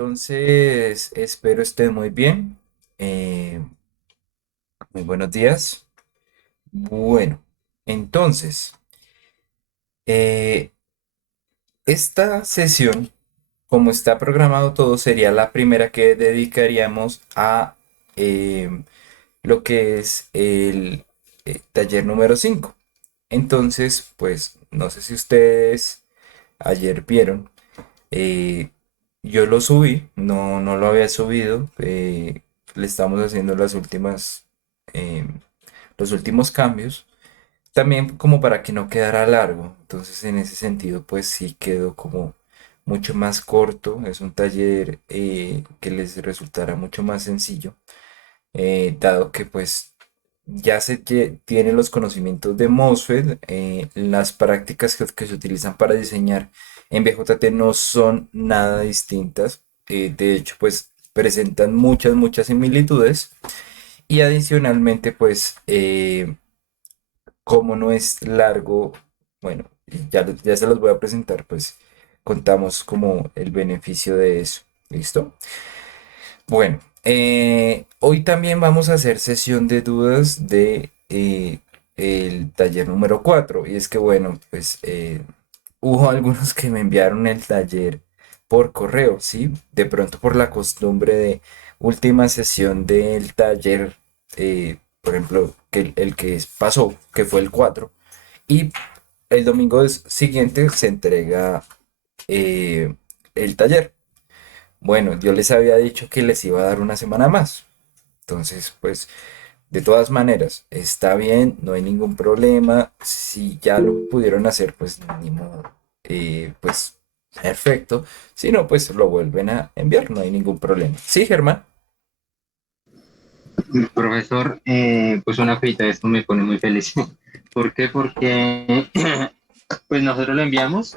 Entonces, espero estén muy bien. Eh, Muy buenos días. Bueno, entonces, eh, esta sesión, como está programado todo, sería la primera que dedicaríamos a eh, lo que es el taller número 5. Entonces, pues, no sé si ustedes ayer vieron. Eh, yo lo subí, no lo había subido. Le estamos haciendo eh, los últimos cambios. También como para que no quedara largo. Entonces en ese sentido pues sí quedó como mucho más corto. Es un taller que les resultará mucho más sencillo. Dado que pues ya tiene los conocimientos de MOSFET, las prácticas que se utilizan para diseñar en BJT no son nada distintas. De hecho, pues presentan muchas similitudes. Y adicionalmente, pues, como no es largo, bueno, ya se los voy a presentar, pues contamos como el beneficio de eso. ¿Listo? Bueno, hoy también vamos a hacer sesión de dudas de el taller número 4. Y es que, bueno, pues hubo algunos que me enviaron el taller por correo, ¿sí? De pronto por la costumbre de última sesión del taller, por ejemplo, que el que pasó, que fue el 4 y el domingo siguiente se entrega eh, el taller. Bueno, yo les había dicho que les iba a dar una semana más. Entonces, pues, de todas maneras, está bien, no hay ningún problema. Si ya lo pudieron hacer, pues, ni modo. Pues, perfecto. Si no, pues lo vuelven a enviar, no hay ningún problema. Sí, Germán. Profesor, pues una cosita de esto me pone muy feliz. ¿Por qué? Porque pues nosotros lo enviamos,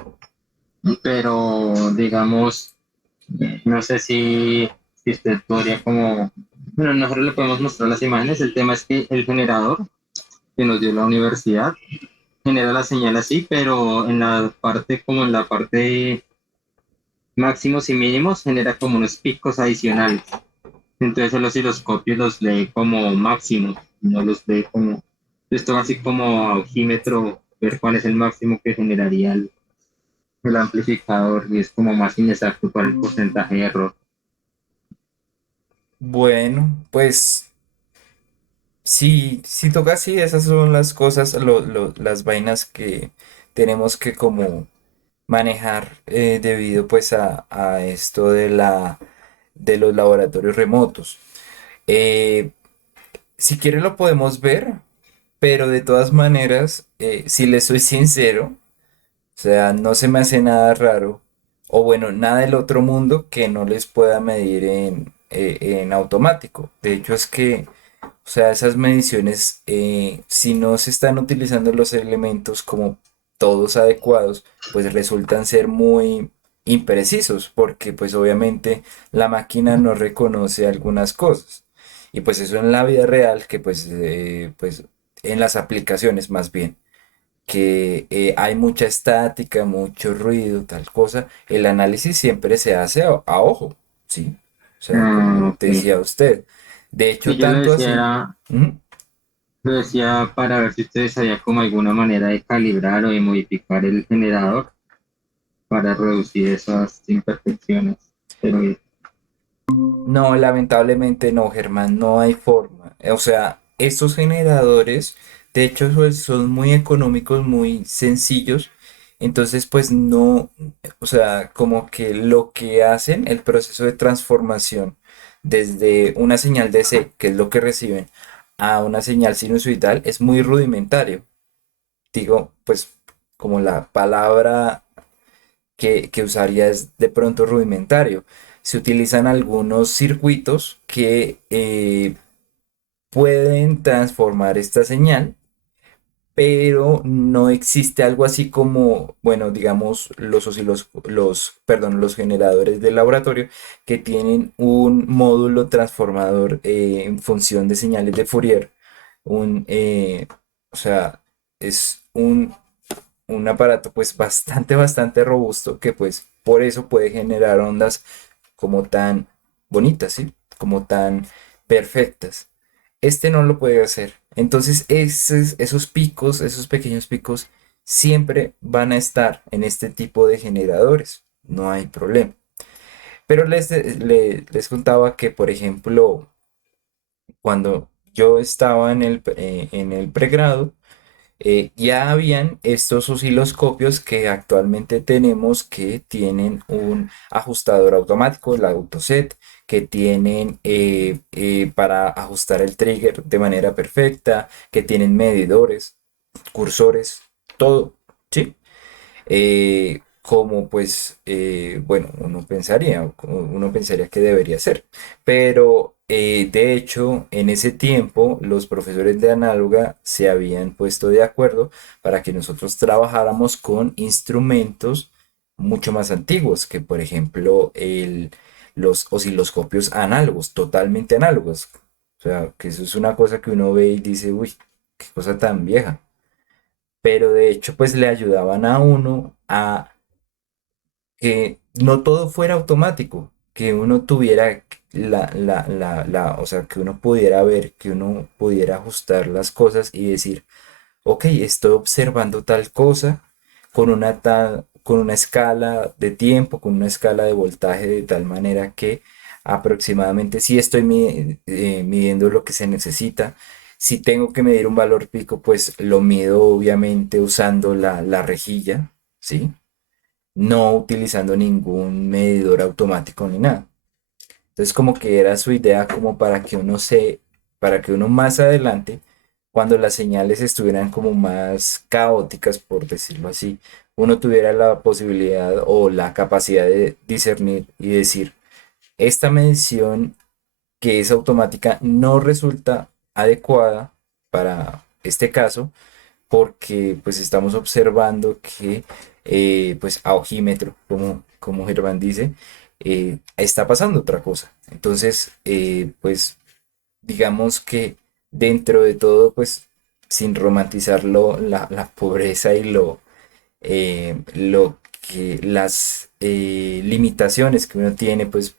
pero digamos, no sé si usted podría como, bueno, nosotros le podemos mostrar las imágenes. El tema es que el generador que nos dio la universidad genera la señal así, pero en la parte, como en la parte máximos y mínimos, genera como unos picos adicionales. Entonces el osciloscopio los lee como máximo, no los lee como, esto así como a ojímetro, ver cuál es el máximo que generaría el amplificador y es como más inexacto para el porcentaje de error. Bueno, pues si toca así, esas son las cosas, las vainas que tenemos que como manejar debido pues a esto de los laboratorios remotos. Eh, si quiere lo podemos ver, pero de todas maneras, si les soy sincero, o sea, no se me hace nada raro, o bueno, nada del otro mundo que no les pueda medir en automático. De hecho, es que, o sea, esas mediciones, si no se están utilizando los elementos como todos adecuados, pues resultan ser muy imprecisos, porque pues obviamente la máquina no reconoce algunas cosas. Y pues eso en la vida real, que pues en las aplicaciones más bien que hay mucha estática, mucho ruido, tal cosa, el análisis siempre se hace a ojo, ¿sí? O sea, Ah, como ok. decía usted. De Y hecho, yo tanto así. Ujú. lo decía para ver si ustedes sabían como alguna manera de calibrar o de modificar el generador para reducir esas imperfecciones. Pero No, lamentablemente no, Germán, no hay forma. O sea, estos generadores, de hecho, son muy económicos, muy sencillos. Entonces, pues no, o sea, como que lo que hacen, el proceso de transformación desde una señal DC, que es lo que reciben, a una señal sinusoidal, es muy rudimentario. Digo, pues como la palabra que usaría es de pronto rudimentario. Se utilizan algunos circuitos que pueden transformar esta señal, pero no existe algo así como, bueno, digamos, los generadores de laboratorio que tienen un módulo transformador en función de señales de Fourier. Un, o sea, es un aparato pues bastante robusto que pues por eso puede generar ondas como tan bonitas, ¿sí? Como tan perfectas. Este no lo puede hacer. Entonces, esos picos, esos pequeños picos, siempre van a estar en este tipo de generadores. No hay problema. Pero les contaba que, por ejemplo, cuando yo estaba en el pregrado, ya habían estos osciloscopios que actualmente tenemos que tienen un ajustador automático, el autoset, que tienen para ajustar el trigger de manera perfecta, que tienen medidores, cursores, todo, ¿sí? Como pues, bueno, uno pensaría que debería ser, pero de hecho en ese tiempo los profesores de análoga se habían puesto de acuerdo para que nosotros trabajáramos con instrumentos mucho más antiguos, que por ejemplo los osciloscopios análogos, totalmente análogos. O sea, que eso es una cosa que uno ve y dice, uy, qué cosa tan vieja, pero de hecho pues le ayudaban a uno a que no todo fuera automático, que uno tuviera o sea, que uno pudiera ver, que uno pudiera ajustar las cosas y decir, ok, estoy observando tal cosa con una escala de tiempo, con una escala de voltaje de tal manera que aproximadamente si estoy midiendo lo que se necesita. Si tengo que medir un valor pico, pues lo mido obviamente usando la rejilla, ¿sí? No utilizando ningún medidor automático ni nada. Entonces como que era su idea como para que uno más adelante, cuando las señales estuvieran como más caóticas, por decirlo así, uno tuviera la posibilidad o la capacidad de discernir y decir, esta medición que es automática no resulta adecuada para este caso porque pues estamos observando que pues a ojímetro, como Germán dice, está pasando otra cosa. Entonces, pues digamos que dentro de todo, pues sin romantizar la pobreza y lo que las limitaciones que uno tiene, pues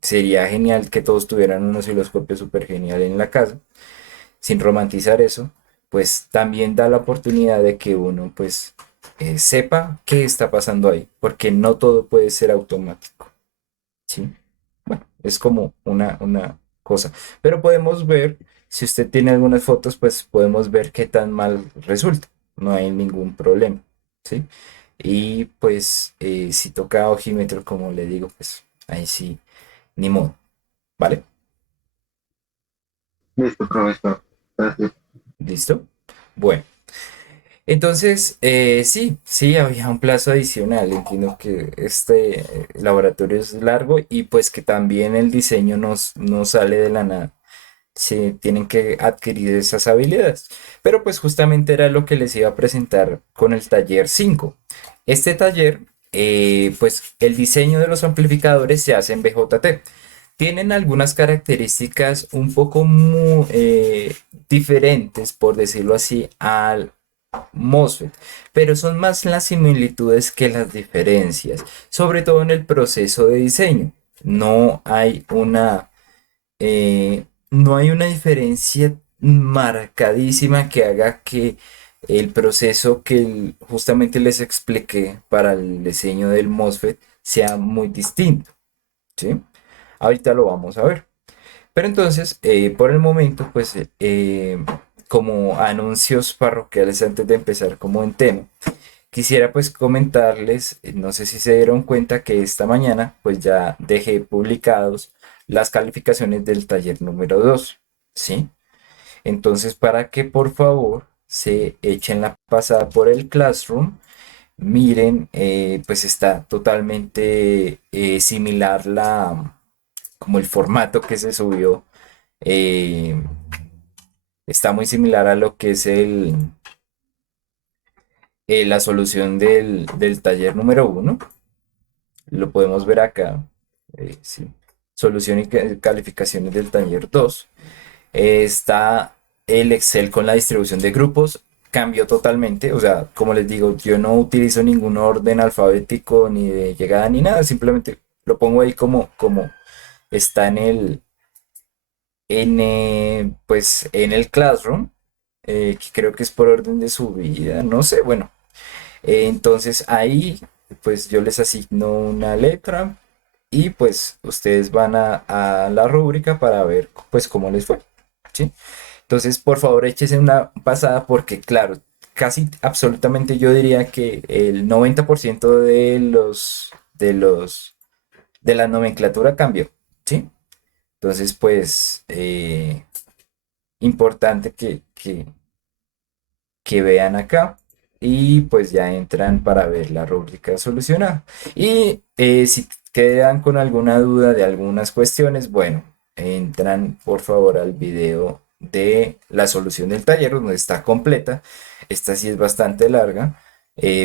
sería genial que todos tuvieran un osciloscopio súper genial en la casa, sin romantizar eso, pues también da la oportunidad de que uno pues sepa qué está pasando ahí, porque no todo puede ser automático, ¿sí? Bueno, es como una cosa, pero podemos ver, si usted tiene algunas fotos, pues podemos ver qué tan mal resulta, no hay ningún problema, ¿sí? Y pues si toca ojímetro, como le digo, pues ahí sí, ni modo, ¿vale? Listo, profesor. Gracias. ¿Listo? Bueno. Entonces, sí, había un plazo adicional. Entiendo que este laboratorio es largo y pues que también el diseño no sale de la nada. Se tienen que adquirir esas habilidades. Pero pues justamente era lo que les iba a presentar con el taller 5. Este taller, pues el diseño de los amplificadores se hace en BJT. Tienen algunas características un poco diferentes, por decirlo así, al MOSFET, pero son más las similitudes que las diferencias, sobre todo en el proceso de diseño. No hay no hay una diferencia marcadísima que haga que el proceso que justamente les expliqué para el diseño del MOSFET sea muy distinto, ¿sí? Ahorita lo vamos a ver. Pero entonces, por el momento, pues como anuncios parroquiales antes de empezar como en tema, quisiera pues comentarles, no sé si se dieron cuenta que esta mañana pues ya dejé publicados las calificaciones del taller número 2, ¿sí? Entonces, para que por favor se echen la pasada por el Classroom, miren, pues está totalmente similar como el formato que se subió, eh, está muy similar a lo que es la solución del taller número 1. Lo podemos ver acá. Sí. Solución y calificaciones del taller 2. Está el Excel con la distribución de grupos. Cambió totalmente. O sea, como les digo, yo no utilizo ningún orden alfabético ni de llegada ni nada. Simplemente lo pongo ahí como está pues en el Classroom, que creo que es por orden de subida, no sé, bueno. Entonces ahí pues yo les asigno una letra y pues ustedes van a la rúbrica para ver pues cómo les fue, ¿sí? Entonces por favor échese una pasada porque claro, casi absolutamente yo diría que el 90% de la nomenclatura cambió, ¿sí? Entonces pues importante que vean acá y pues ya entran para ver la rúbrica solucionada. Y si quedan con alguna duda de algunas cuestiones, bueno, entran por favor al video de la solución del taller donde está completa. Esta sí es bastante larga,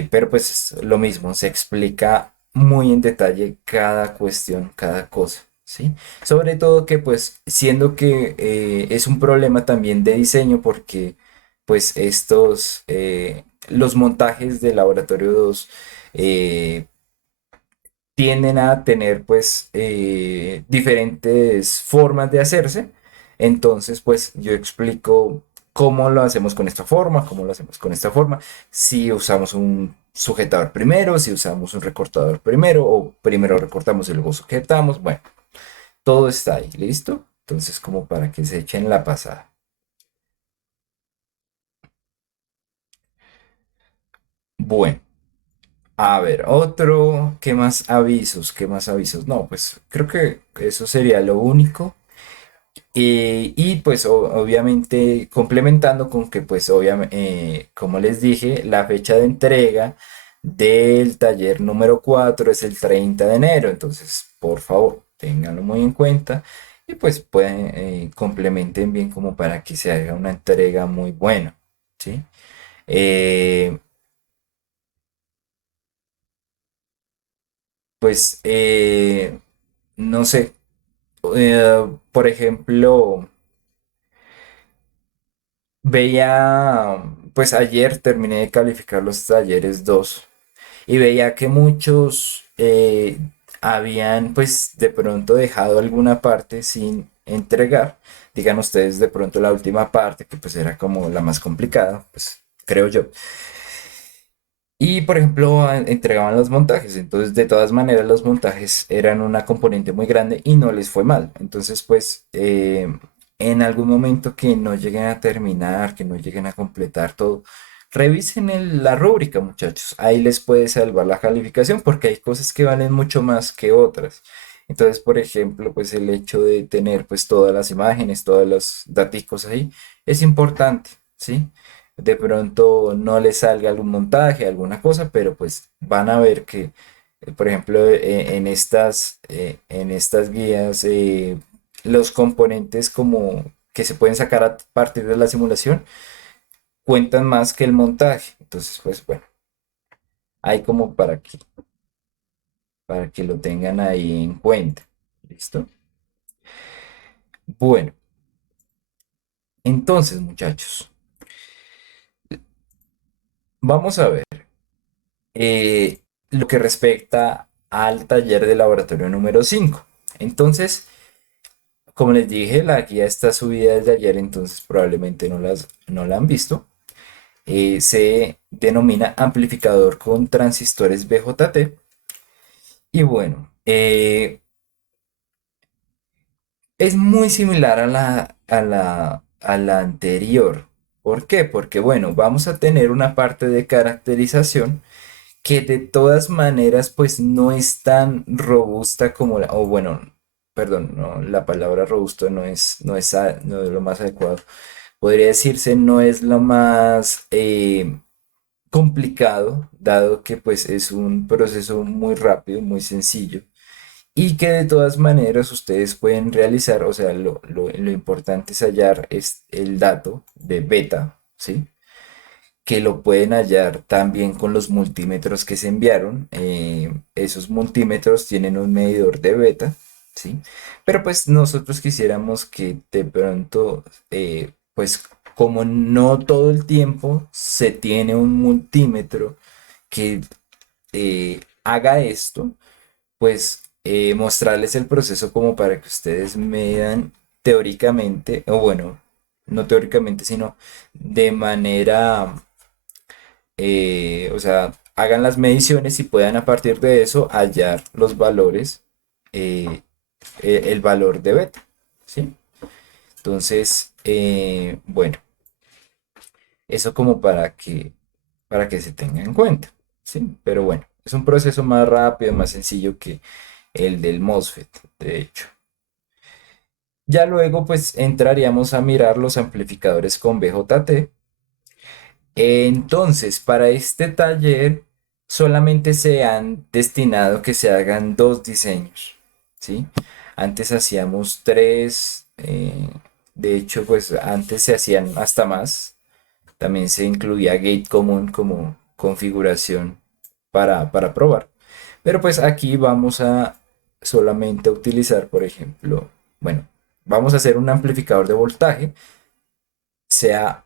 pero pues es lo mismo, se explica muy en detalle cada cuestión, cada cosa. ¿Sí? Sobre todo que pues siendo que es un problema también de diseño porque pues los montajes de Laboratorio 2 eh, tienden a tener pues diferentes formas de hacerse. Entonces pues yo explico cómo lo hacemos con esta forma, cómo lo hacemos con esta forma, si usamos un sujetador primero, si usamos un recortador primero o primero recortamos y luego sujetamos. Bueno, todo está ahí, ¿listo? Entonces como para que se echen la pasada. Bueno. A ver, otro, ¿qué más avisos? ¿Qué más avisos? No, pues creo que eso sería lo único. Y pues obviamente complementando con que pues obviamente, como les dije, la fecha de entrega del taller número 4 es el 30 de enero. Entonces, por favor, ténganlo muy en cuenta y pues pueden complementen bien como para que se haga una entrega muy buena, ¿sí? Eh, pues no sé. Por ejemplo, veía, pues ayer terminé de calificar los talleres 2 y veía que muchos habían pues de pronto dejado alguna parte sin entregar. Digan ustedes de pronto la última parte, que pues era como la más complicada, pues creo yo. Y por ejemplo, entregaban los montajes, entonces de todas maneras los montajes eran una componente muy grande y no les fue mal. Entonces, pues en algún momento que no lleguen a terminar, que no lleguen a completar todo, revisen la rúbrica, muchachos. Ahí les puede salvar la calificación porque hay cosas que valen mucho más que otras. Entonces, por ejemplo, pues el hecho de tener pues todas las imágenes, todos los daticos ahí, es importante, ¿sí? De pronto no les salga algún montaje, alguna cosa, pero pues van a ver que, por ejemplo, en estas guías, los componentes como que se pueden sacar a partir de la simulación cuentan más que el montaje. Entonces, pues bueno, hay como para que lo tengan ahí en cuenta. ¿Listo? Bueno, entonces, muchachos, vamos a ver. Lo que respecta al taller de laboratorio número 5. Entonces, como les dije, la guía está subida desde ayer, entonces probablemente no la han visto. Se denomina amplificador con transistores BJT. Y bueno, es muy similar a la anterior. ¿Por qué? Porque bueno, vamos a tener una parte de caracterización que de todas maneras pues no es tan robusta como o bueno, perdón, no, la palabra robusto no es lo más adecuado. Podría decirse no es lo más complicado, dado que pues es un proceso muy rápido, muy sencillo y que de todas maneras ustedes pueden realizar, o sea, lo importante es hallar el dato de beta, ¿sí? Que lo pueden hallar también con los multímetros que se enviaron. Esos multímetros tienen un medidor de beta, ¿sí? Pero pues nosotros quisiéramos que de pronto, pues como no todo el tiempo se tiene un multímetro que haga esto, pues mostrarles el proceso como para que ustedes medan teóricamente, o bueno, no teóricamente, sino de manera, o sea, hagan las mediciones y puedan a partir de eso hallar los valores, eh, el valor de beta, ¿sí? Entonces, bueno, eso como para que se tenga en cuenta, ¿sí? Pero bueno, es un proceso más rápido, más sencillo que el del MOSFET, de hecho. Ya luego, pues entraríamos a mirar los amplificadores con BJT. Entonces, para este taller solamente se han destinado que se hagan dos diseños, ¿sí? Antes hacíamos tres, de hecho, pues antes se hacían hasta más. También se incluía gate común como configuración para probar. Pero pues aquí vamos a solamente utilizar, por ejemplo, bueno, vamos a hacer un amplificador de voltaje, sea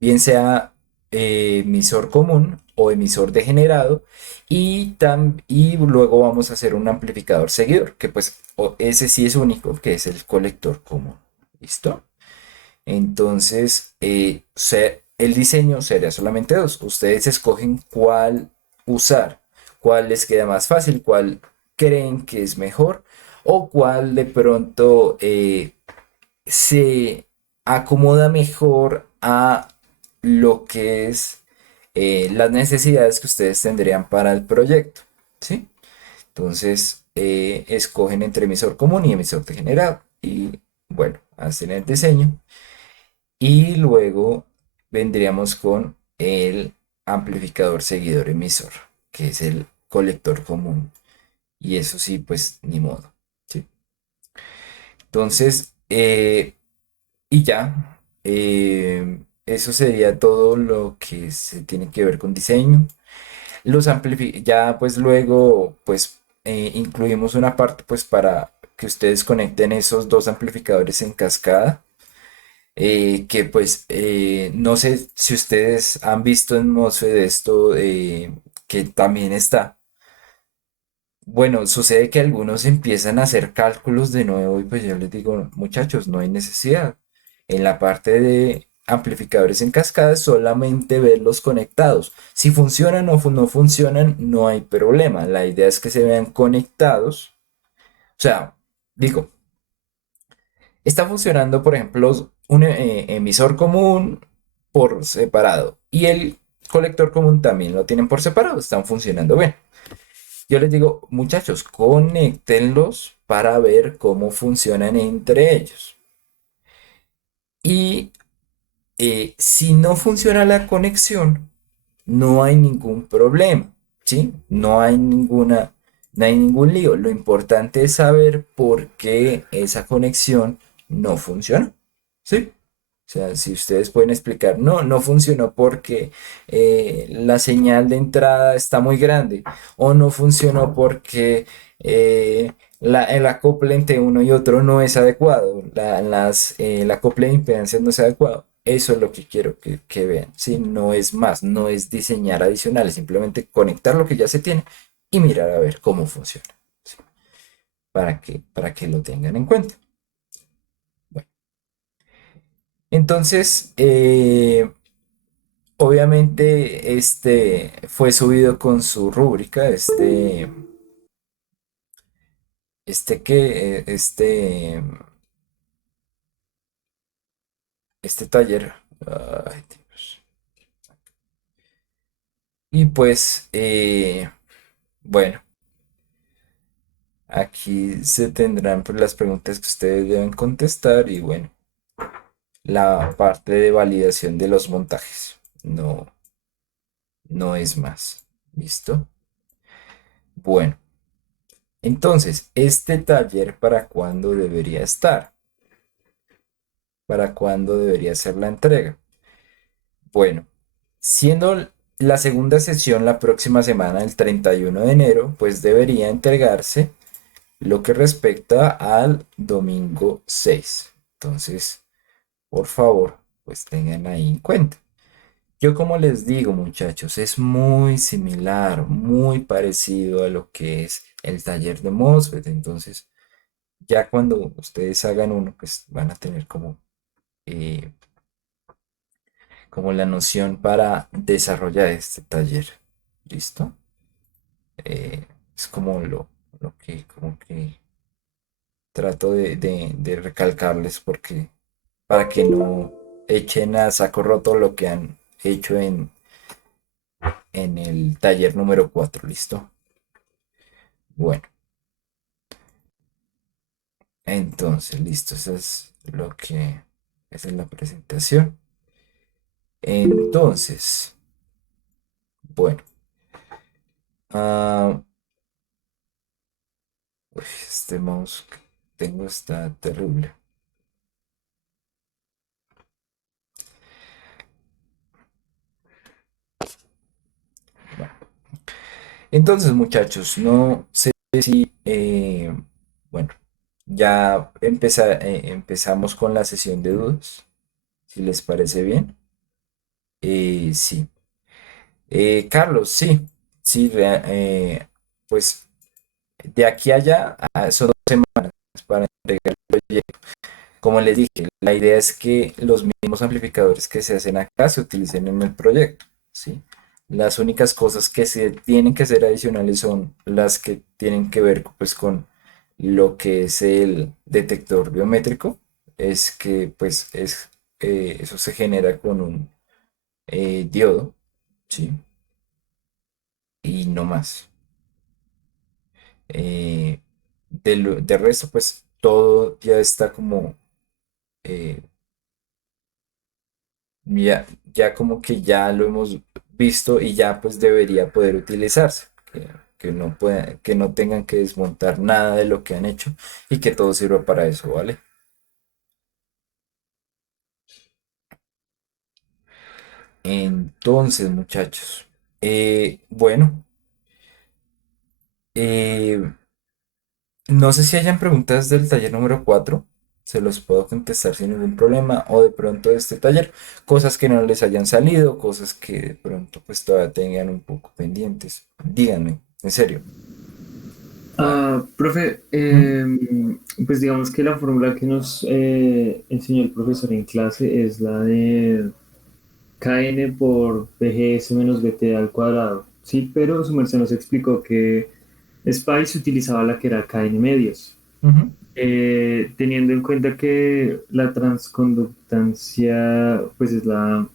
bien sea emisor común o emisor degenerado, y luego vamos a hacer un amplificador seguidor, que pues ese sí es único, que es el colector común. ¿Listo? Entonces, el diseño sería solamente dos. Ustedes escogen cuál usar, cuál les queda más fácil, cuál creen que es mejor o cuál de pronto se acomoda mejor a lo que es las necesidades que ustedes tendrían para el proyecto, ¿sí? Entonces, escogen entre emisor común y emisor degenerado y bueno, hacen el diseño y luego vendríamos con el amplificador seguidor emisor, que es el colector común. Y eso sí, pues ni modo, ¿sí? Entonces, y ya, eso sería todo lo que se tiene que ver con diseño. Ya pues luego pues incluimos una parte pues para que ustedes conecten esos dos amplificadores en cascada. Que pues no sé si ustedes han visto en MOSFET esto que también está. Bueno, sucede que algunos empiezan a hacer cálculos de nuevo y pues yo les digo, muchachos, no hay necesidad. En la parte de amplificadores en cascada es solamente verlos conectados. Si funcionan o no funcionan, no hay problema. La idea es que se vean conectados. O sea, digo, está funcionando, por ejemplo, un emisor común por separado y el colector común también lo tienen por separado, están funcionando bien. Yo les digo, muchachos, conéctenlos para ver cómo funcionan entre ellos. Y si no funciona la conexión, no hay ningún problema, ¿sí? No hay ningún lío. Lo importante es saber por qué esa conexión no funciona, ¿sí? O sea, si ustedes pueden explicar, no, no funcionó porque la señal de entrada está muy grande, o no funcionó porque el acople entre uno y otro no es adecuado, el acople de impedancias no es adecuado. Eso es lo que quiero que vean, ¿sí? No es más, no es diseñar adicionales, simplemente conectar lo que ya se tiene y mirar a ver cómo funciona, ¿sí? Para que lo tengan en cuenta. Bueno, entonces, obviamente, este fue subido con su rúbrica, este taller. Ay, Dios. Y pues, bueno, aquí se tendrán pues, las preguntas que ustedes deben contestar y bueno, la parte de validación de los montajes. No, no es más. ¿Listo? Bueno, entonces, este taller para cuándo debería estar, para cuándo debería ser la entrega. Bueno, siendo la segunda sesión la próxima semana, el 31 de enero, pues debería entregarse lo que respecta al domingo 6. Entonces, por favor, pues tengan ahí en cuenta. Yo como les digo, muchachos, es muy similar, muy parecido a lo que es el taller de MOSFET. Entonces, ya cuando ustedes hagan uno, pues van a tener eh, como la noción para desarrollar este taller. ¿Listo? Es como como que trato de recalcarles porque para que no echen a saco roto lo que han hecho en el taller número 4. ¿Listo? Bueno, entonces, listo, esa es la presentación. Entonces, bueno, ah, uy, este mouse que tengo está terrible. Bueno, entonces, muchachos, no sé si, bueno, ya empezamos con la sesión de dudas, si les parece bien. Sí. Carlos, sí, sí, pues de aquí a allá son 2 semanas para entregar el proyecto. Como les dije, la idea es que los mismos amplificadores que se hacen acá se utilicen en el proyecto, ¿sí? Las únicas cosas que se tienen que hacer adicionales son las que tienen que ver pues con lo que es el detector biométrico. Es que pues eso se genera con un diodo, ¿sí? Y no más. Eh, de resto pues todo ya está como eh, ya como que ya lo hemos visto y ya pues debería poder utilizarse. Que no tengan que desmontar nada de lo que han hecho y que todo sirva para eso, ¿vale? Entonces, muchachos, bueno, eh, no sé si hayan preguntas del taller número 4, se los puedo contestar sin ningún problema, o de pronto de este taller, cosas que no les hayan salido, cosas que de pronto pues todavía tengan un poco pendientes. Díganme, en serio. Profe, ¿Mm? pues digamos que la fórmula que nos enseñó el profesor en clase es la de KN por BGS menos BT al cuadrado. Sí, pero su merced nos explicó que Spice utilizaba la que era KN medios. Ujú. Teniendo en cuenta que la transconductancia pues es la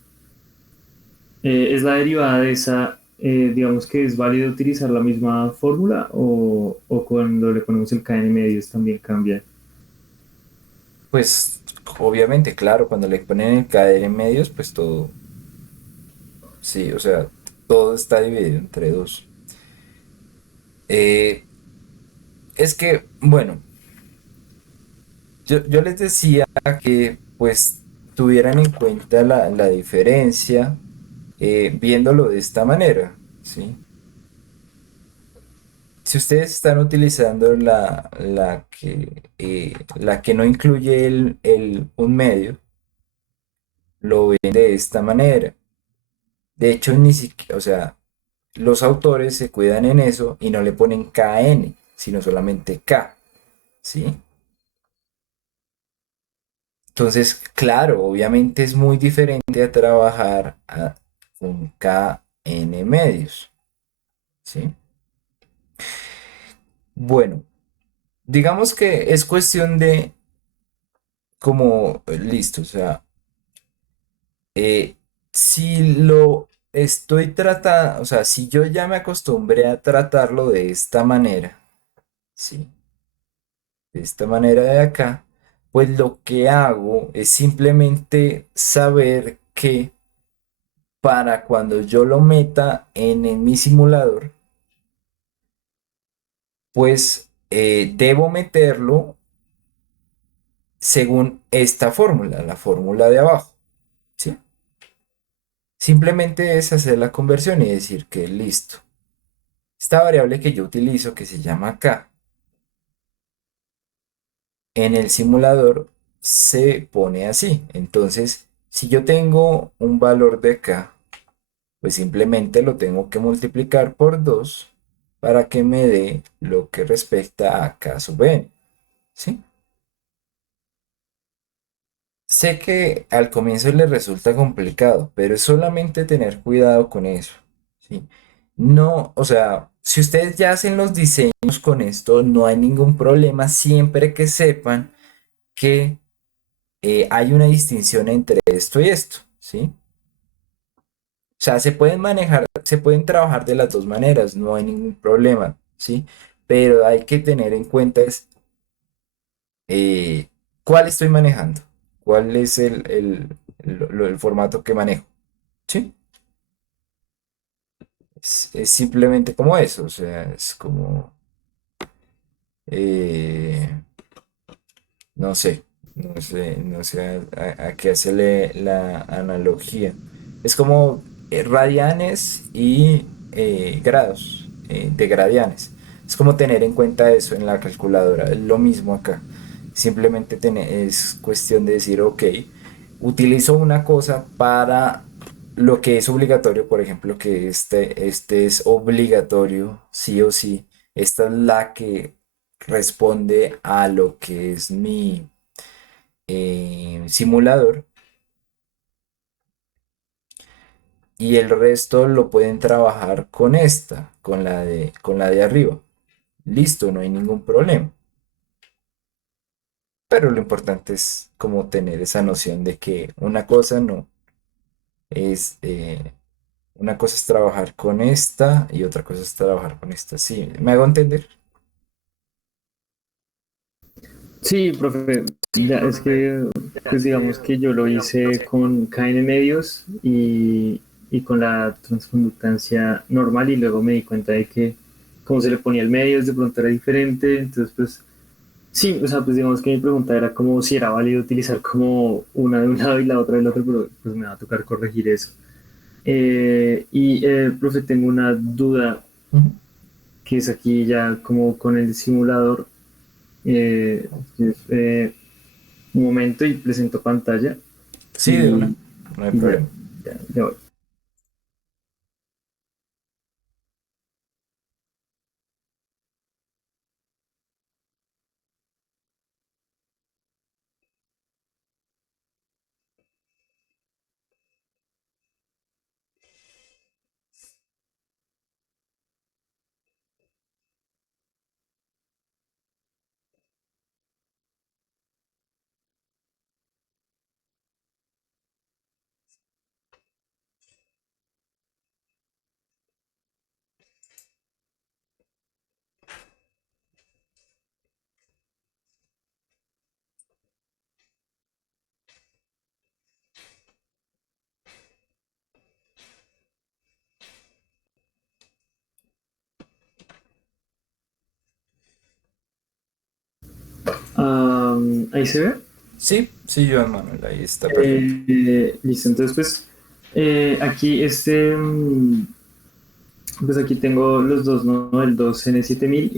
derivada de esa, digamos que es válido utilizar la misma fórmula o cuando le ponemos el KN medios también cambia. Pues obviamente, claro, cuando le ponen el caer en medios, pues todo, sí, o sea, todo está dividido entre dos. Eh, es que, bueno, yo les decía que pues tuvieran en cuenta la diferencia viéndolo de esta manera, ¿sí? Si ustedes están utilizando la que no incluye un medio, lo ven de esta manera. De hecho, ni siquiera, o sea, los autores se cuidan en eso y no le ponen KN, sino solamente K, ¿sí? Entonces, claro, obviamente es muy diferente a trabajar con KN medios, ¿sí? Bueno, digamos que es cuestión de como, listo, o sea, eh, si lo estoy tratando, o sea, si yo ya me acostumbré a tratarlo de esta manera, ¿sí? De esta manera de acá, pues lo que hago es simplemente saber que para cuando yo lo meta en mi simulador, pues debo meterlo según esta fórmula, la fórmula de abajo, ¿sí? Simplemente es hacer la conversión y decir que listo. Esta variable que yo utilizo, que se llama k, en el simulador se pone así. Entonces, si yo tengo un valor de k, pues simplemente lo tengo que multiplicar por 2 para que me dé lo que respecta a K sub n, ¿sí? Sé que al comienzo le resulta complicado, pero es solamente tener cuidado con eso, ¿sí? No, o sea, si ustedes ya hacen los diseños con esto, no hay ningún problema siempre que sepan que hay una distinción entre esto y esto, ¿sí? O sea, se pueden manejar, se pueden trabajar de las dos maneras, no hay ningún problema, ¿sí? Pero hay que tener en cuenta es eh, cuál estoy manejando, cuál es el formato que manejo, ¿sí? Es simplemente como eso, o sea, es como, eh, no sé a qué hacerle la analogía. Es como radianes y grados de gradianes. Es como tener en cuenta eso en la calculadora. Es lo mismo acá. Simplemente es cuestión de decir, ok, utilizo una cosa para lo que es obligatorio, por ejemplo, que este es obligatorio, sí o sí. Esta es la que responde a lo que es mi simulador y el resto lo pueden trabajar con esta, con la de arriba. Listo, no hay ningún problema. Pero lo importante es como tener esa noción de que una cosa no es, una cosa es trabajar con esta y otra cosa es trabajar con esta. Sí, ¿me hago entender? Sí, profe, ya es que, pues digamos que yo lo hice con KN medios y con la transconductancia normal y luego me di cuenta de que como se le ponía el medios de pronto era diferente, entonces pues sí, o sea, pues digamos que mi pregunta era como si era válido utilizar como una de un lado y la otra del otro, pero pues me va a tocar corregir eso. Profe, tengo una duda Ujú. que es aquí ya como con el simulador. Eh, es, un momento y presento pantalla Sí, de y, una, no hay y ya, problema. ya voy. Ahí se ve. Sí, sí, Joan Manuel, ahí está perfecto. Listo, entonces pues aquí pues aquí tengo los dos, ¿no? El 2N7000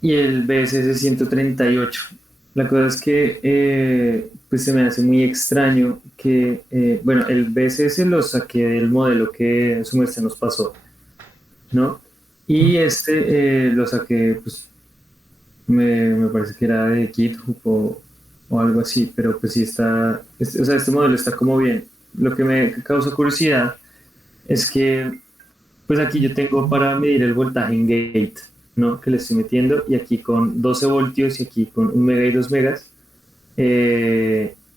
y el BSS 138. La cosa es que pues se me hace muy extraño que, bueno, el BSS lo saqué del modelo que su merced nos pasó, ¿no? Ujú. Y este lo saqué, pues me parece que era de GitHub o algo así, pero pues sí está, o sea, este modelo está como bien. Lo que me causa curiosidad es que, pues aquí yo tengo para medir el voltaje en gate, ¿no? Que le estoy metiendo, y aquí con 12 voltios y aquí con 1 mega y 2 megas.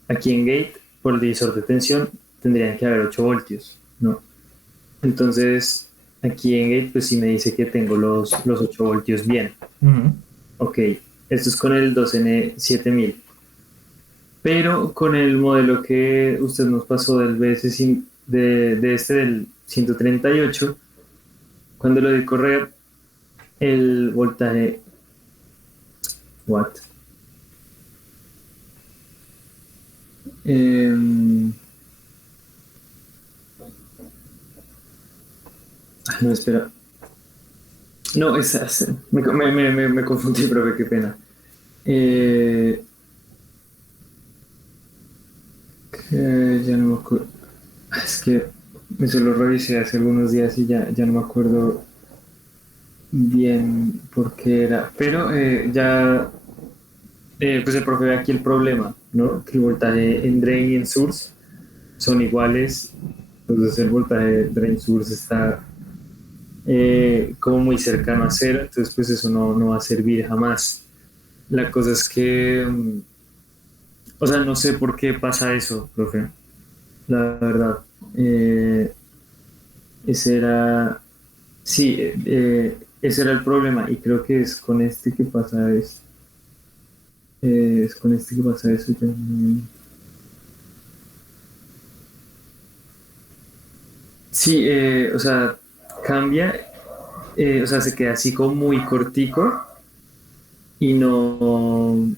Aquí en gate, por el divisor de tensión, tendrían que haber 8 voltios, ¿no? Entonces, aquí en gate, pues sí me dice que tengo los 8 voltios bien. Ujú. Ok, esto es con el 2N7000. Pero con el modelo que usted nos pasó del de este del 138, cuando lo di correr, el voltaje, what? Em, no, espera. No, me confundí, profe, qué pena. Eh, ya no me acuerdo. Es que me solo revisé hace algunos días y ya no me acuerdo bien por qué era, pero ya, pues el profe ve aquí el problema, ¿no? Que el voltaje en drain y en source son iguales, entonces el voltaje de drain source está como muy cercano a cero, entonces pues eso no va a servir jamás. La cosa es que, o sea, no sé por qué pasa eso, profe, la verdad. Eh, ese era, sí, ese era el problema y creo que es con este que pasa eso. Es con este que pasa eso. Sí, o sea, cambia, o sea, se queda así como muy cortico y no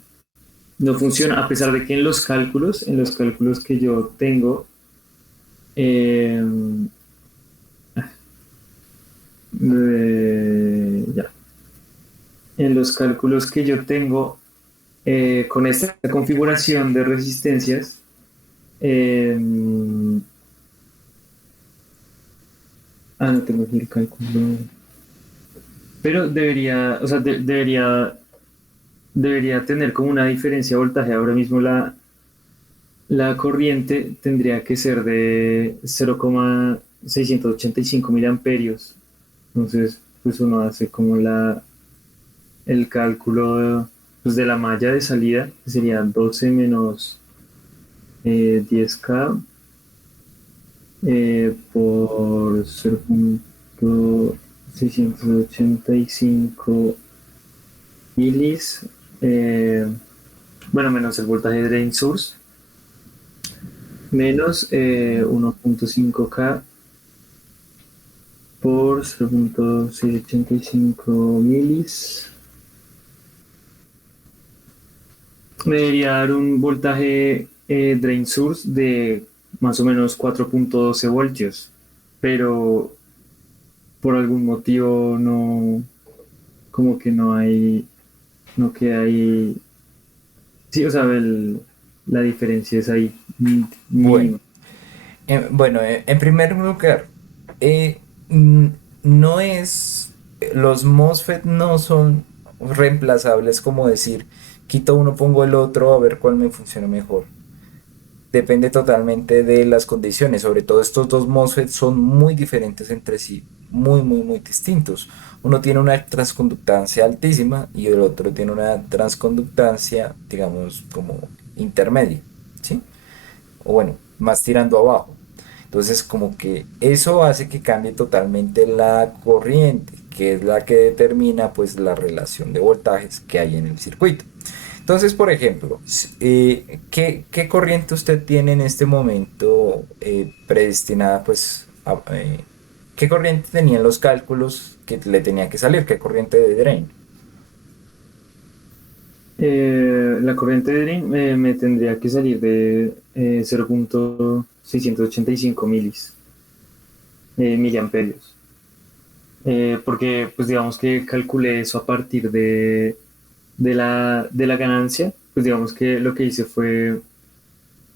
funciona, a pesar de que en los cálculos que yo tengo, eh, ya, en los cálculos que yo tengo con esta configuración de resistencias, eh, no tengo aquí el cálculo, pero debería, o sea, debería tener como una diferencia de voltaje. Ahora mismo la corriente tendría que ser de 0,685 miliamperios. Entonces, pues uno hace como el cálculo pues, de la malla de salida, que sería 12 menos 10K por 0,685 milis, eh, bueno, menos el voltaje de drain source, menos 1,5K por 0,685 milis. Me debería dar un voltaje drain source de más o menos 4,12 voltios, pero por algún motivo no, como que no hay, no queda ahí. Sí, o sea, la diferencia es ahí Bueno, mínima. bueno, en primer lugar, eh, mm, no es, los MOSFET no son reemplazables como decir, quito uno, pongo el otro, a ver cuál me funciona mejor. Depende totalmente de las condiciones. Sobre todo estos dos MOSFET son muy diferentes entre sí, muy, muy, muy distintos. Uno tiene una transconductancia altísima y el otro tiene una transconductancia, digamos, como intermedia, ¿sí? O bueno, más tirando abajo. Entonces, como que eso hace que cambie totalmente la corriente, que es la que determina pues la relación de voltajes que hay en el circuito. Entonces, por ejemplo, ¿qué corriente usted tiene en este momento predestinada, pues, qué corriente tenía en los cálculos que le tenía que salir? ¿Qué corriente de drain? La corriente de drain me tendría que salir de 0,685 miliamperios. Porque, pues digamos que calculé eso a partir de la ganancia. Pues digamos que lo que hice fue,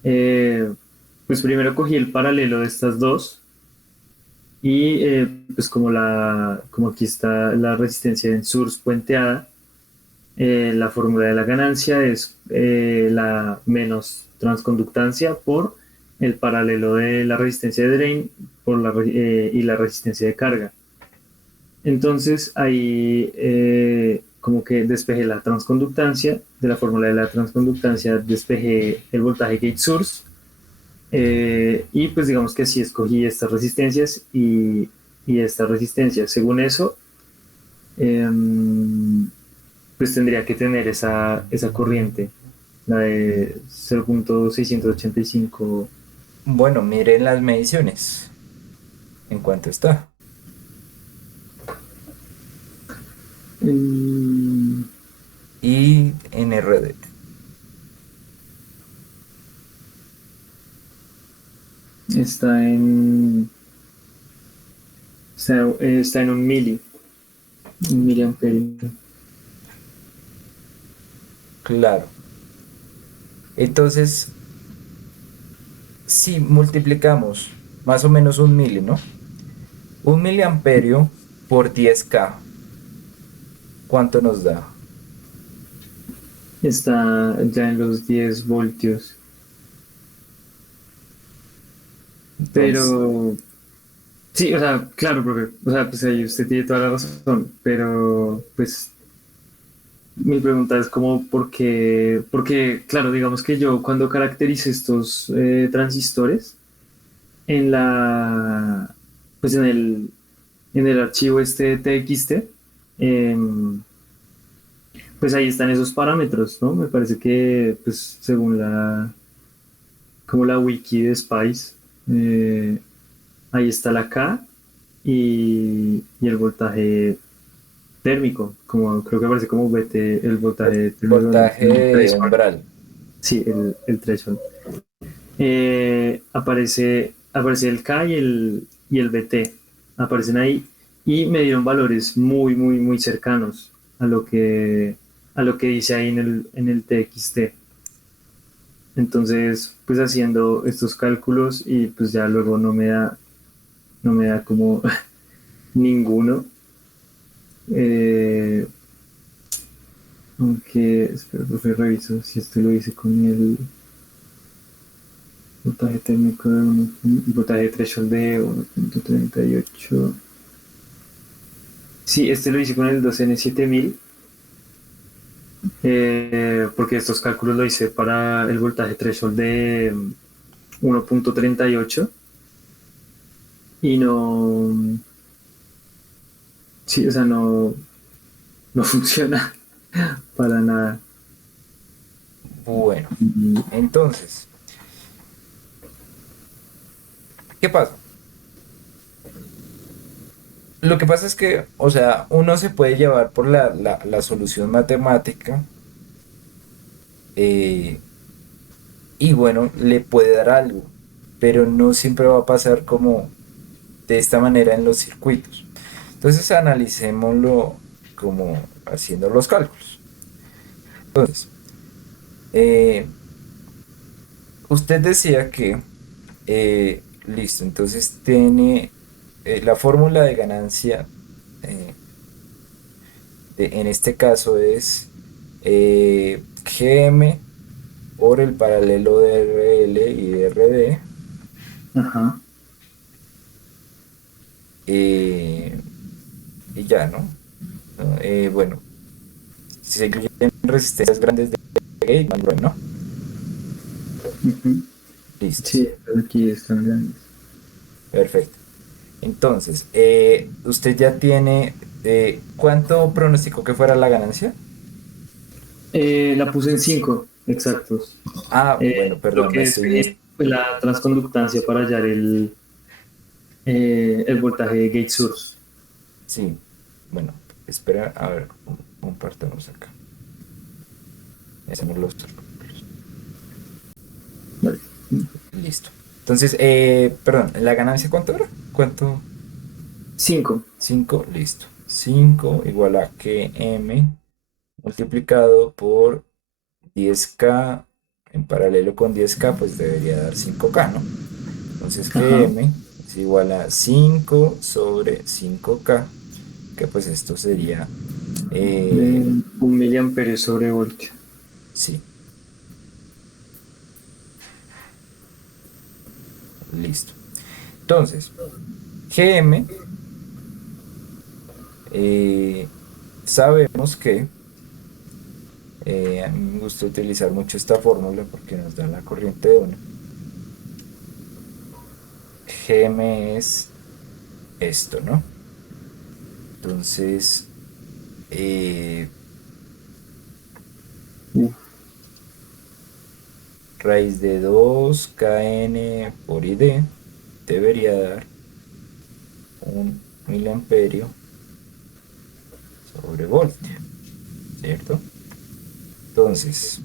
eh, pues primero cogí el paralelo de estas dos y pues como aquí está la resistencia en source puenteada, la fórmula de la ganancia es la menos transconductancia por el paralelo de la resistencia de drain y la resistencia de carga. Entonces ahí como que despejé la transconductancia, de la fórmula de la transconductancia despejé el voltaje gate source y pues digamos que así escogí estas resistencias y esta resistencia. Según eso, pues tendría que tener esa corriente, la de 0,685. Bueno, miren las mediciones. ¿En cuánto está? mm, Y en RD. está está en un miliamperio. Claro. Entonces, si multiplicamos más o menos un mili, ¿no? Un miliamperio por 10K. ¿cuánto nos da? Está ya en los 10 voltios. Entonces, Pero sí, o sea, claro, profe. O sea, pues ahí usted tiene toda la razón. Pero pues mi pregunta es como por qué, porque claro, digamos que yo cuando caracterice estos transistores en la, pues en el archivo este TXT, em, pues ahí están esos parámetros, ¿no? Me parece que, pues según como la wiki de Spice, eh, ahí está la K y el voltaje térmico, como creo que aparece como VT, el voltaje térmico, voltaje el de threshold. umbral. Sí, el threshold. Aparece el K y el BT, aparecen ahí y me dieron valores muy, muy, muy cercanos a lo que dice ahí en el TXT. Entonces, pues haciendo estos cálculos y pues ya luego no me da como ninguno. Eh, Aunque, espera, profe, reviso si esto lo hice con el voltaje térmico de el voltaje threshold de 1.38. Sí, este lo hice con el 2N7000, porque estos cálculos lo hice para el voltaje threshold de 1.38 y no, sí, o sea, no funciona para nada. Bueno, entonces, ¿qué pasa? Lo que pasa es que, o sea, uno se puede llevar por la solución matemática eh, y bueno, le puede dar algo, pero no siempre va a pasar como de esta manera en los circuitos. Entonces, analicémoslo como haciendo los cálculos. Entonces, eh, usted decía que, listo, entonces tiene la fórmula de ganancia, eh, en este caso es GM por el paralelo de RL y de RD, Ajá. eh, y ya, ¿no? Bueno, si se incluyen resistencias grandes de gate, no hay problema, ¿no? Ujú. Listo, Sí, aquí están grandes. perfecto. Entonces, usted ya tiene, ¿cuánto pronosticó que fuera la ganancia? La puse en 5 exactos. Ah, bueno, Lo perdón, me que estoy es fue la transconductancia para hallar el voltaje de gate source. sí, bueno, espera, a ver, compartamos acá. Hacemos los cálculos. Vale. Listo. Entonces, perdón, ¿la ganancia cuánto era? ¿Cuánto? 5. 5 listo. 5 igual a que m multiplicado por 10K en paralelo con 10K, pues debería dar 5K, ¿no? Entonces que Ajá. m es igual a 5 sobre 5K, que pues esto sería, De eh, 1 miliamperio sobre voltio. sí, listo. Entonces, Gm, sabemos que, a mí me gusta utilizar mucho esta fórmula porque nos da la corriente de uno. Gm es esto, ¿no? Entonces, eh, Uf, raíz de 2 kn por id debería dar 1 miliamperio sobre voltio, ¿cierto? Entonces,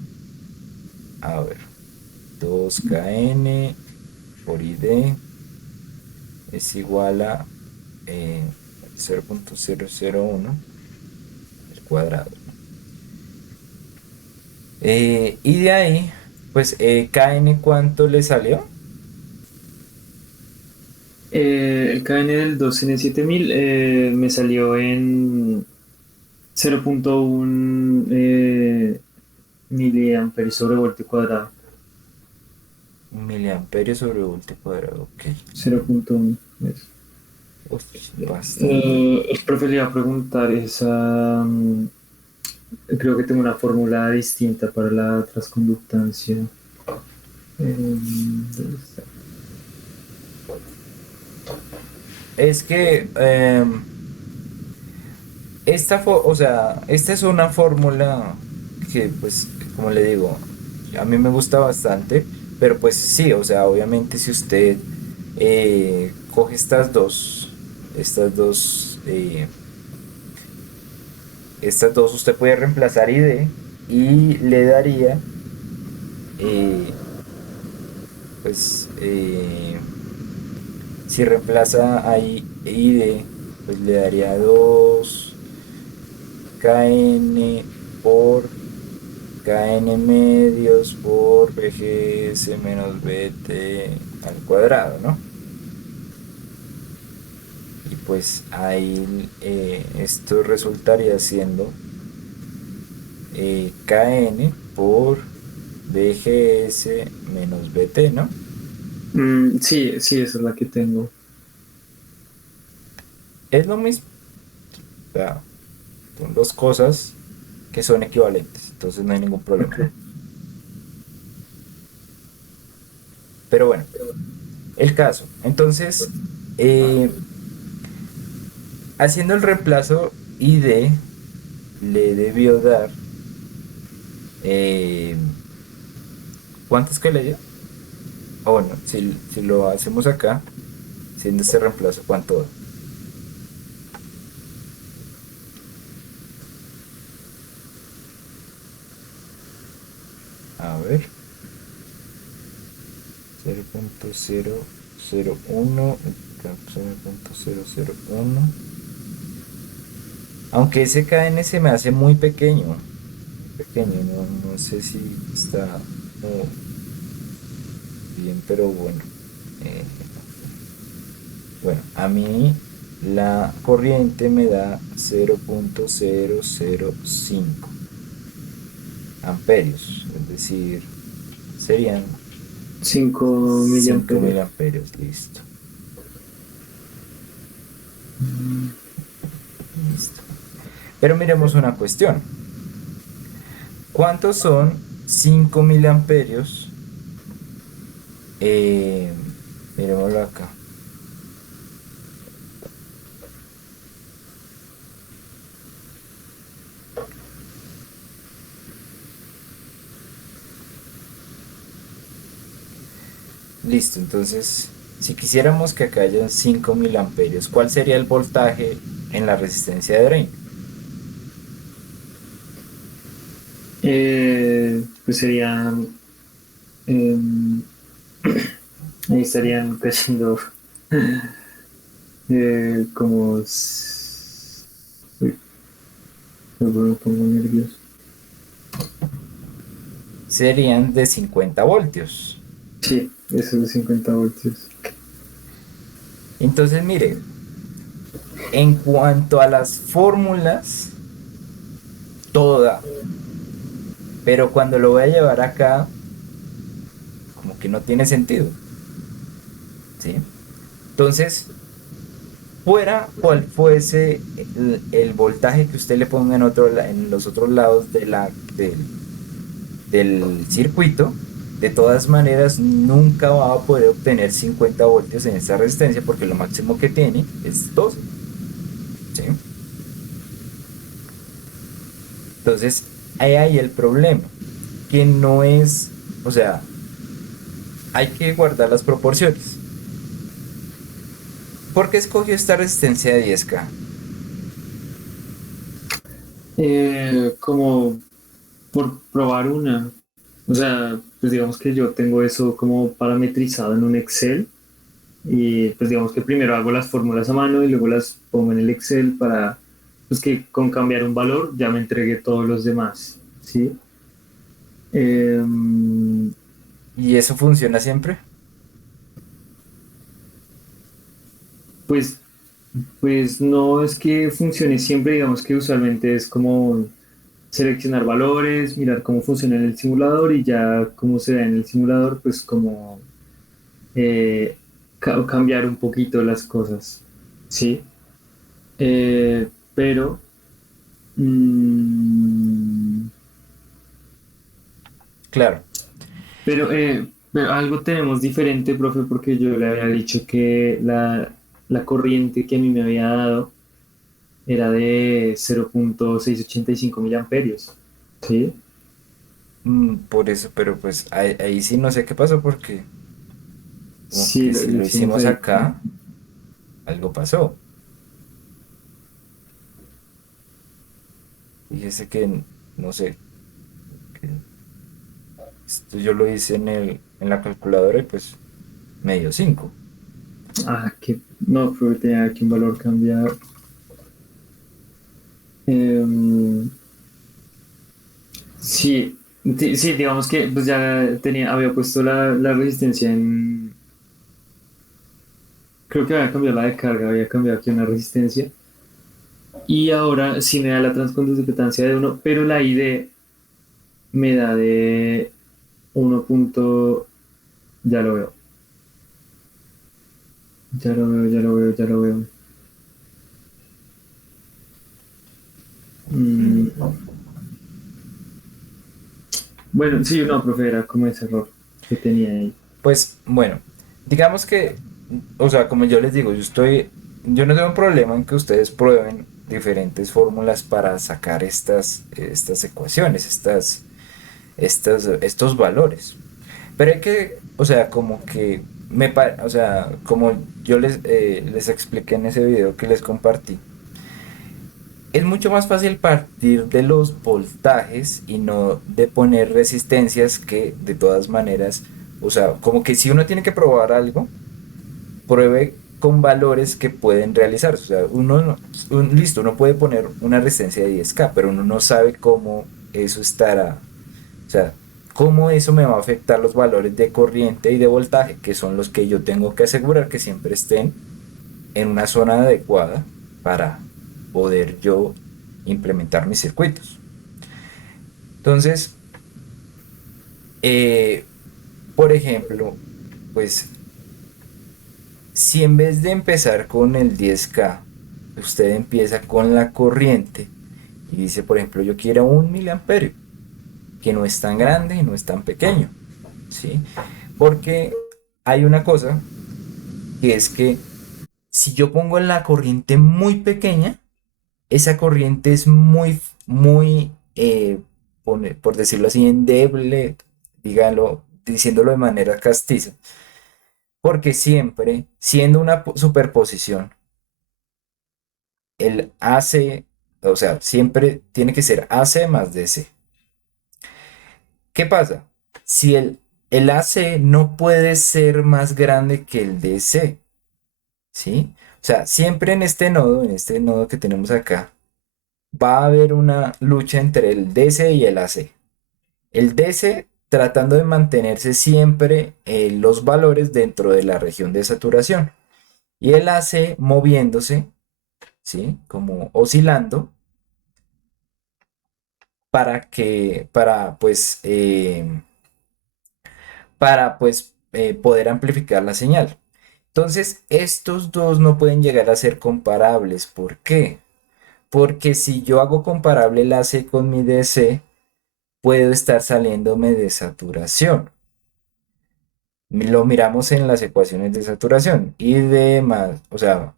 a ver, 2 kn por id es igual a 0.001 al cuadrado, ¿no? Y de ahí, pues, kn, ¿cuánto le salió? el KN del 2N7000 me salió en 0.1 miliamperes sobre voltio cuadrado. Miliamperios sobre voltio cuadrado. Ok. 0.1. Eso. Uf, bastante. El profe le iba a preguntar esa. Creo que tengo una fórmula distinta para la transconductancia. ¿Dónde está? Es que o sea, esta es una fórmula que, pues, como le digo, a mí me gusta bastante, pero pues sí, o sea, obviamente si usted coge estas dos, usted puede reemplazar ID y le daría, eh, pues, si reemplaza ahí ID, pues le daría 2 kn por kn medios por bgs menos bt al cuadrado, ¿no? Y pues ahí esto resultaría siendo kn por bgs menos bt, ¿no? Sí, sí, esa es la que tengo. Es lo mismo. O sea, son dos cosas que son equivalentes, entonces no hay ningún problema. Ok. Pero bueno, el caso. Entonces, eh, haciendo el reemplazo ID, le debió dar. eh, ¿Cuántos que le dio? Ah, bueno, si lo hacemos acá, haciendo este reemplazo, ¿cuánto da? A ver, 0.001, 0.001. Aunque ese KN se me hace muy pequeño, muy pequeño, no sé si está como bien, pero bueno. eh, Bueno, a mí la corriente me da 0.005 amperios, es decir, serían 5 cinco miliamperios. mil amperios, listo, listo. Pero miremos una cuestión. ¿Cuántos son 5.000 amperios? Eh, Miremoslo acá. Listo, entonces, si quisiéramos que acá hayan 5.000 amperios, ¿cuál sería el voltaje en la resistencia de drain? Pues serían. em, Ahí estarían creciendo como. Uy, me pongo nervioso. Serían de 50 voltios. Sí, eso es de 50 voltios. Entonces, mire, en cuanto a las fórmulas, todo da, pero cuando lo voy a llevar acá, como que no tiene sentido, ¿sí? Entonces, fuera cual fuese el voltaje que usted le ponga en los otros lados del circuito, de todas maneras nunca va a poder obtener 50 voltios en esta resistencia porque lo máximo que tiene es 12, ¿sí? Entonces, ahí hay el problema, que no es, o sea, hay que guardar las proporciones. ¿Por qué escogió esta resistencia de 10K? Como por probar una. O sea, pues digamos que yo tengo eso como parametrizado en un Excel y pues digamos que primero hago las fórmulas a mano y luego las pongo en el Excel para pues que con cambiar un valor ya me entregue todos los demás, ¿sí? Em, ¿Y eso funciona siempre? pues Pues no es que funcione siempre, digamos que usualmente es como seleccionar valores, mirar cómo funciona en el simulador y ya cómo se ve en el simulador, pues como eh, cambiar un poquito las cosas, ¿sí? Pero, mm, Claro. pero algo tenemos diferente, profe, porque yo le había dicho que la corriente que a mí me había dado era de 0,685 miliamperios, ¿sí? Por eso, pero pues ahí sí no sé qué pasó porque como Sí, que si lo lo hicimos hicimos ahí. acá, algo pasó. Fíjese que, no sé, que esto yo lo hice en la calculadora y pues me dio 5. Ah, que no, pero tenía aquí un valor cambiado. Em, sí, sí, digamos que pues ya había puesto la resistencia en, creo que había cambiado la de carga, había cambiado aquí una resistencia. Y ahora sí me da la transconductancia de uno, pero la ID me da de 1 punto, ya lo veo, ya lo veo, ya lo veo, ya lo veo. Mm, bueno, sí, no, profe, era como ese error que tenía ahí. Pues bueno, digamos que, o sea, como yo les digo, yo no tengo un problema en que ustedes prueben diferentes fórmulas para sacar estas ecuaciones, estos valores. Pero hay que, o sea, como que o sea, como yo les expliqué en ese video que les compartí, es mucho más fácil partir de los voltajes y no de poner resistencias que de todas maneras, o sea, como que si uno tiene que probar algo, pruebe con valores que pueden realizarse. O sea, listo, uno puede poner una resistencia de 10K, pero uno no sabe cómo eso estará, o sea, cómo eso me va a afectar los valores de corriente y de voltaje, que son los que yo tengo que asegurar que siempre estén en una zona adecuada para poder yo implementar mis circuitos. Entonces, eh, por ejemplo, pues si en vez de empezar con el 10K, usted empieza con la corriente y dice, por ejemplo, yo quiero 1 miliamperio, que no es tan grande y no es tan pequeño, ¿sí? Porque hay una cosa que es que si yo pongo la corriente muy pequeña, esa corriente es muy, por decirlo así, endeble, dígalo, diciéndolo de manera castiza, porque siempre, siendo una superposición, el AC, o sea, siempre tiene que ser AC más DC. ¿Qué pasa? Si el AC no puede ser más grande que el DC, ¿sí? O sea, siempre en este nodo que tenemos acá, va a haber una lucha entre el DC y el AC. El DC tratando de mantenerse siempre los valores dentro de la región de saturación y el AC moviéndose, ¿sí? Como oscilando para poder amplificar la señal. Entonces, estos dos no pueden llegar a ser comparables. ¿Por qué? Porque si yo hago comparable el AC con mi DC, puedo estar saliéndome de saturación. Lo miramos en las ecuaciones de saturación. ID más, o sea,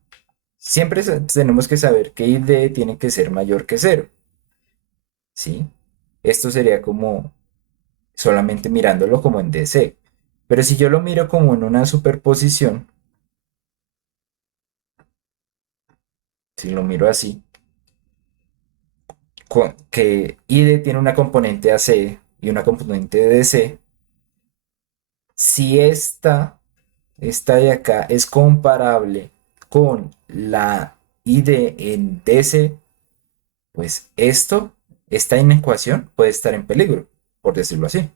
siempre tenemos que saber que ID tiene que ser mayor que cero, ¿sí? Esto sería como solamente mirándolo como en DC. Pero si yo lo miro como en una superposición, si lo miro así, que ID tiene una componente AC y una componente DC, si esta de acá es comparable con la ID en DC, pues esta inecuación puede estar en peligro, por decirlo así.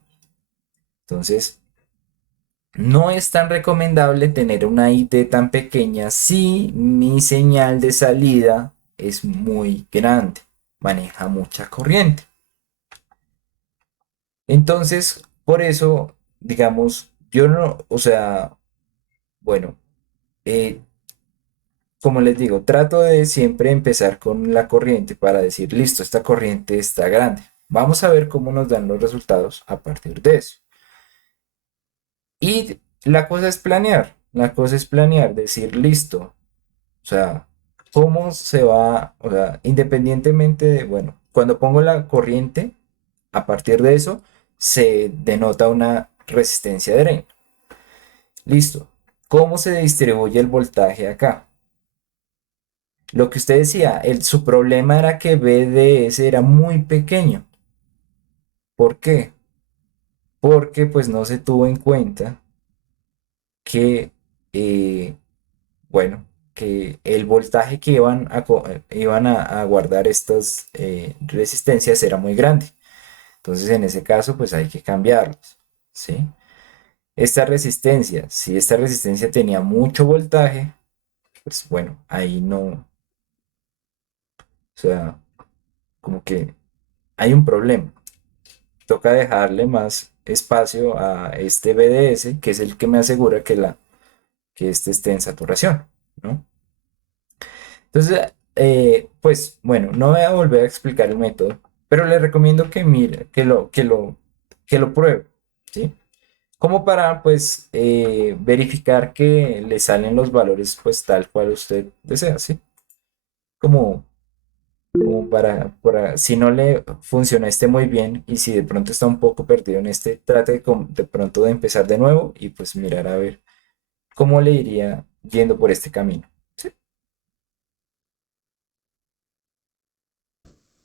Entonces, No es tan recomendable tener una IT tan pequeña si mi señal de salida es muy grande, maneja mucha corriente. Entonces, por eso, digamos, yo no, o sea, bueno, eh, como les digo, trato de siempre empezar con la corriente para decir, listo, esta corriente está grande. Vamos a ver cómo nos dan los resultados a partir de eso. Y la cosa es planear, decir, listo, o sea, cómo se va, o sea, independientemente de, bueno, cuando pongo la corriente, a partir de eso, se denota una resistencia de drain. Listo. ¿Cómo se distribuye el voltaje acá? Lo que usted decía, su problema era que BDS era muy pequeño. ¿Por qué? Porque pues no se tuvo en cuenta que, eh, bueno, que el voltaje que iban a guardar estas resistencias era muy grande. Entonces en ese caso pues hay que cambiarlos, ¿sí? Esta resistencia, si esta resistencia tenía mucho voltaje, pues bueno, ahí no, o sea, como que hay un problema. Toca dejarle más espacio a este BDS, que es el que me asegura que este esté en saturación, ¿no? Entonces, pues bueno, no voy a volver a explicar el método, pero le recomiendo que mire, que lo pruebe, ¿sí? Como para, pues, verificar que le salen los valores, pues, tal cual usted desea, ¿sí? Como como si no le funciona este muy bien y si de pronto está un poco perdido en este, trate de pronto de empezar de nuevo y pues mirar a ver cómo le iría yendo por este camino. ¿Sí?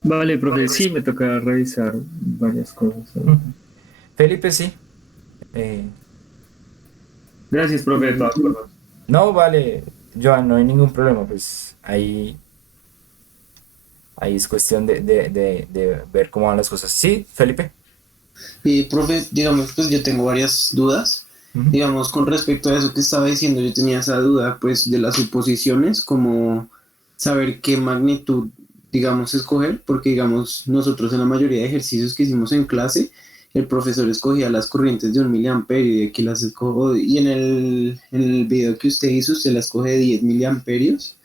Vale, profe, sí, me toca revisar varias cosas ahí. Mm. Felipe, sí. eh, Gracias, profe, de todas formas. no, vale, Joan, no hay ningún problema, pues ahí es cuestión de ver cómo van las cosas. Sí, Felipe. Y, profe, digamos, pues yo tengo varias dudas. Ujú. Digamos, con respecto a eso que estaba diciendo, yo tenía esa duda, pues, de las suposiciones, como saber qué magnitud, digamos, escoger, porque, digamos, nosotros en la mayoría de ejercicios que hicimos en clase, el profesor escogía las corrientes de 1 miliamperio y aquí las escojo, y en el video que usted hizo, usted las coge de 10 miliamperios.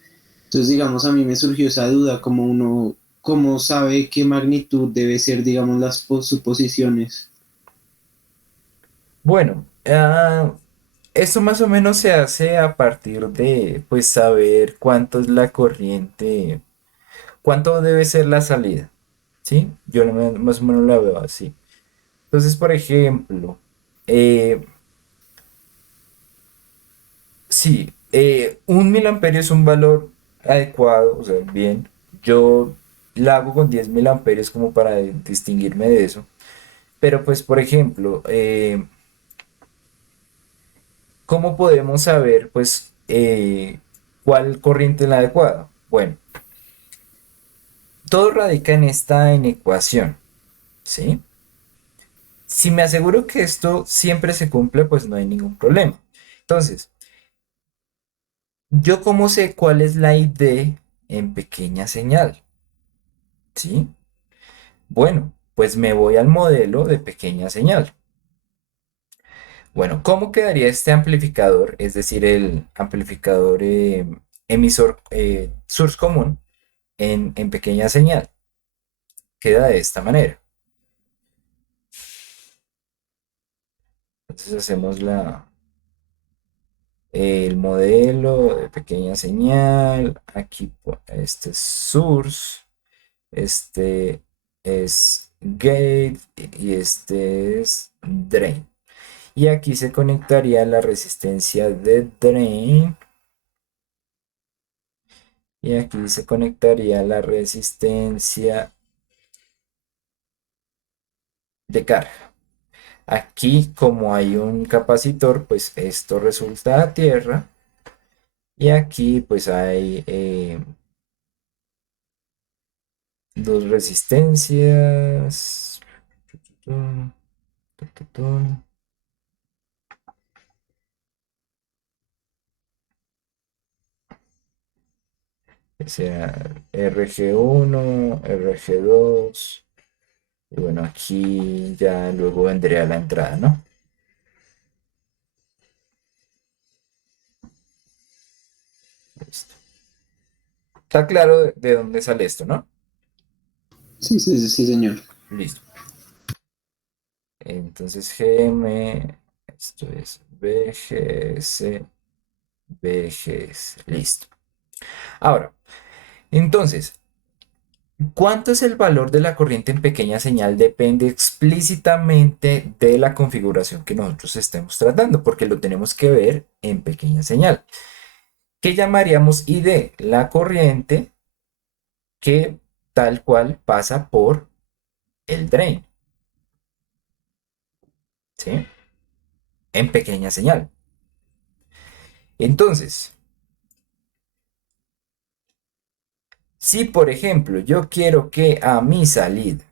Entonces, digamos, a mí me surgió esa duda, como uno, cómo sabe qué magnitud debe ser, digamos, las suposiciones. Bueno, esto más o menos se hace a partir de, pues, saber cuánto es la corriente, cuánto debe ser la salida, ¿sí? Más o menos la veo así. Entonces, por ejemplo, eh, sí, 1 miliamperio es un valor adecuado, o sea, bien. Yo la hago con 10 miliamperios como para distinguirme de eso. Pero, pues, por ejemplo, ¿cómo podemos saber, pues, cuál corriente es la adecuada? Bueno, todo radica en esta inecuación, ¿sí? Si me aseguro que esto siempre se cumple, pues no hay ningún problema. Entonces, ¿yo cómo sé cuál es la ID en pequeña señal? ¿Sí? Bueno, pues me voy al modelo de pequeña señal. Bueno, ¿cómo quedaría este amplificador? Es decir, el amplificador emisor source común en pequeña señal. Queda de esta manera. Entonces hacemos el modelo de pequeña señal. Aquí este es source, este es gate y este es drain. Y aquí se conectaría la resistencia de drain y aquí se conectaría la resistencia de carga. Aquí como hay un capacitor, pues esto resulta a tierra y aquí pues hay dos resistencias. Tututun, tututun. sea RG1, RG2. Y bueno, aquí ya luego vendría la entrada, ¿no? Listo. Está claro de dónde sale esto, ¿no? Sí, sí, sí, sí, señor. Listo. Entonces GM, esto es BGS, BGS. Listo. Ahora, entonces, ¿cuánto es el valor de la corriente en pequeña señal? Depende explícitamente de la configuración que nosotros estemos tratando, porque lo tenemos que ver en pequeña señal. ¿Qué llamaríamos ID? La corriente que tal cual pasa por el drain, ¿sí? En pequeña señal. Entonces, si por ejemplo yo quiero que a mi salida,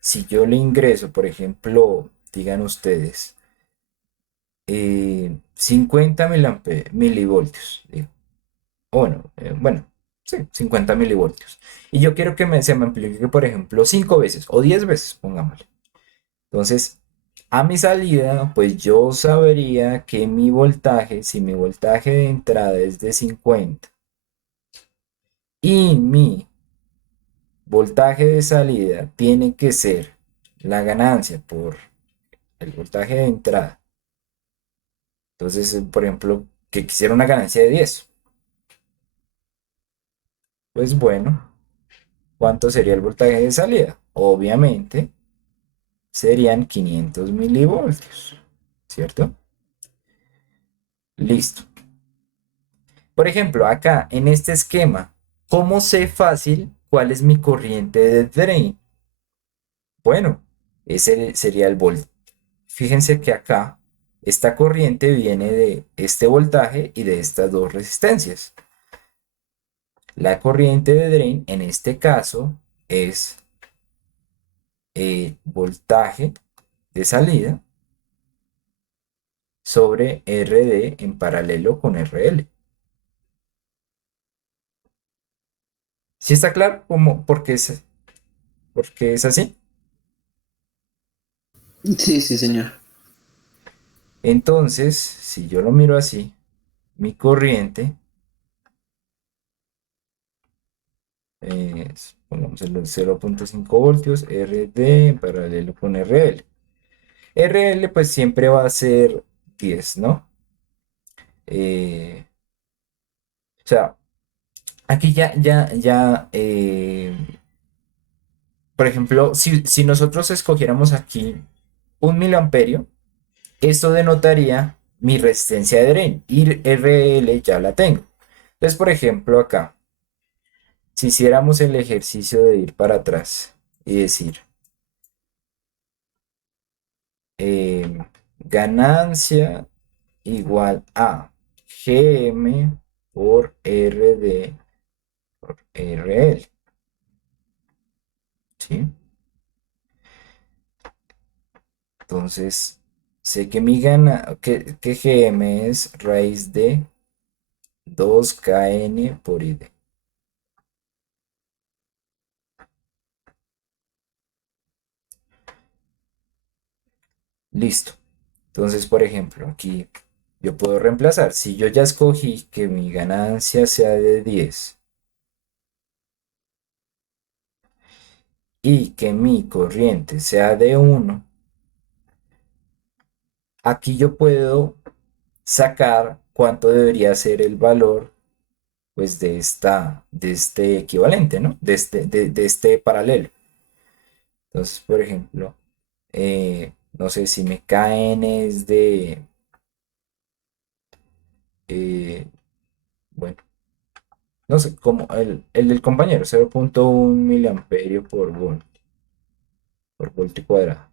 si yo le ingreso, por ejemplo, digan ustedes, 50 milivoltios, digo, o bueno, sí, 50 milivoltios. Y yo quiero que se me amplifique, por ejemplo, 5 veces o 10 veces, pongámosle. Entonces, a mi salida, pues yo sabría que mi voltaje, si mi voltaje de entrada es de 50 y mi voltaje de salida tiene que ser la ganancia por el voltaje de entrada. Entonces, por ejemplo, que quisiera una ganancia de 10. Pues bueno, ¿cuánto sería el voltaje de salida? Obviamente serían 500 milivoltios, ¿cierto? Listo. Por ejemplo, acá en este esquema, ¿cómo sé fácil cuál es mi corriente de drain? Bueno, ese sería el voltaje. Fíjense que acá esta corriente viene de este voltaje y de estas dos resistencias. La corriente de drain en este caso es voltaje de salida sobre RD en paralelo con RL. ¿Sí está claro por qué es así? Sí, sí, señor. Entonces, si yo lo miro así, mi corriente es, pongamos el 0,5 voltios, RD en paralelo con RL. RL pues siempre va a ser 10, ¿no? O sea, aquí por ejemplo, si nosotros escogiéramos aquí un miliamperio, esto denotaría mi resistencia de drain y RL ya la tengo. Entonces, por ejemplo, acá, si hiciéramos el ejercicio de ir para atrás y decir ganancia igual a GM por RD por RL, ¿sí? Entonces, sé que que GM es raíz de 2 kN por ID. Listo. Entonces, por ejemplo, aquí yo puedo reemplazar. Si yo ya escogí que mi ganancia sea de 10 y que mi corriente sea de 1, aquí yo puedo sacar cuánto debería ser el valor pues de este equivalente, ¿no? De este paralelo. Entonces, por ejemplo, no sé si me caen es eh, bueno, no sé, como el del compañero, 0,1 miliamperio por voltio cuadrado.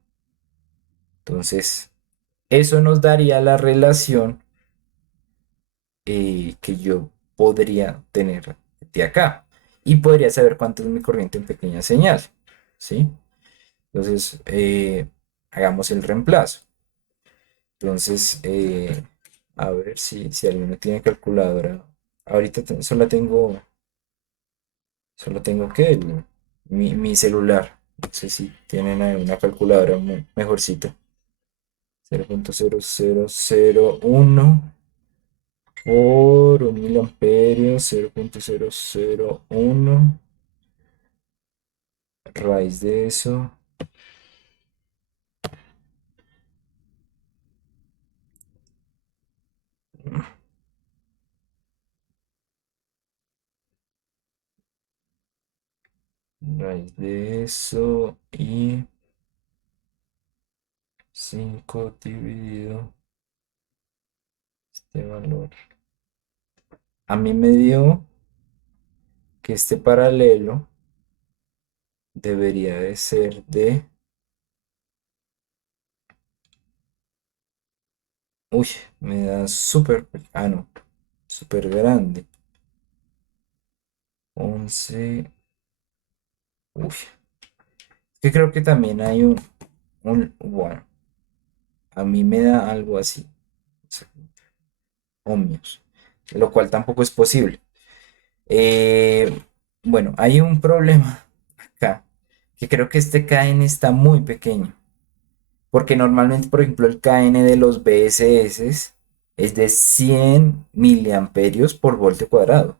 Entonces, eso nos daría la relación que yo podría tener de acá. Y podría saber cuánto es mi corriente en pequeña señal, ¿sí? Entonces, hagamos el reemplazo. Entonces, a ver si alguno tiene calculadora. Ahorita solo tengo Solo tengo que mi celular. No sé si tienen ahí una calculadora mejorcita. 0.0001 por 1 miliamperio. 0.001 raíz de eso. Raíz de eso y 5 dividido este valor. A mí me dio que este paralelo debería de ser de... Uy, me da súper... Ah, no, súper grande. 11. Uy, que creo que también hay bueno, a mí me da algo así, o sea, ohmios, lo cual tampoco es posible. Eh, bueno, hay un problema acá, que creo que este KN está muy pequeño, porque normalmente, por ejemplo, el KN de los BSS es de 100 miliamperios por voltio cuadrado,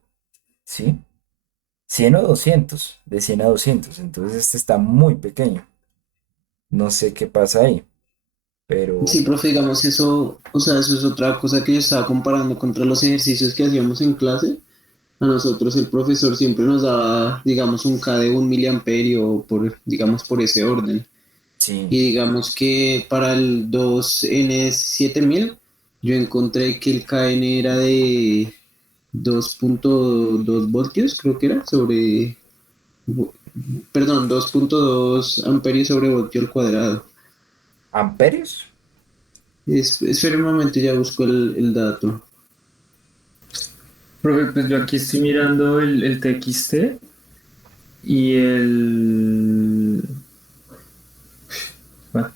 ¿sí? 100 o 200, de 100 a 200, entonces este está muy pequeño. No sé qué pasa ahí, pero Sí, profe, digamos eso, o sea, eso es otra cosa que yo estaba comparando contra los ejercicios que hacíamos en clase. A nosotros el profesor siempre nos daba, digamos, un K de 1 miliamperio por, digamos, por ese orden. sí. Y digamos que para el 2N7000 yo encontré que el KN era de 2.2 voltios, creo que era, perdón, 2.2 amperios sobre voltio al cuadrado. ¿Amperios? Espera un momento, ya busco el dato. Profe, pues yo aquí estoy mirando el TXT y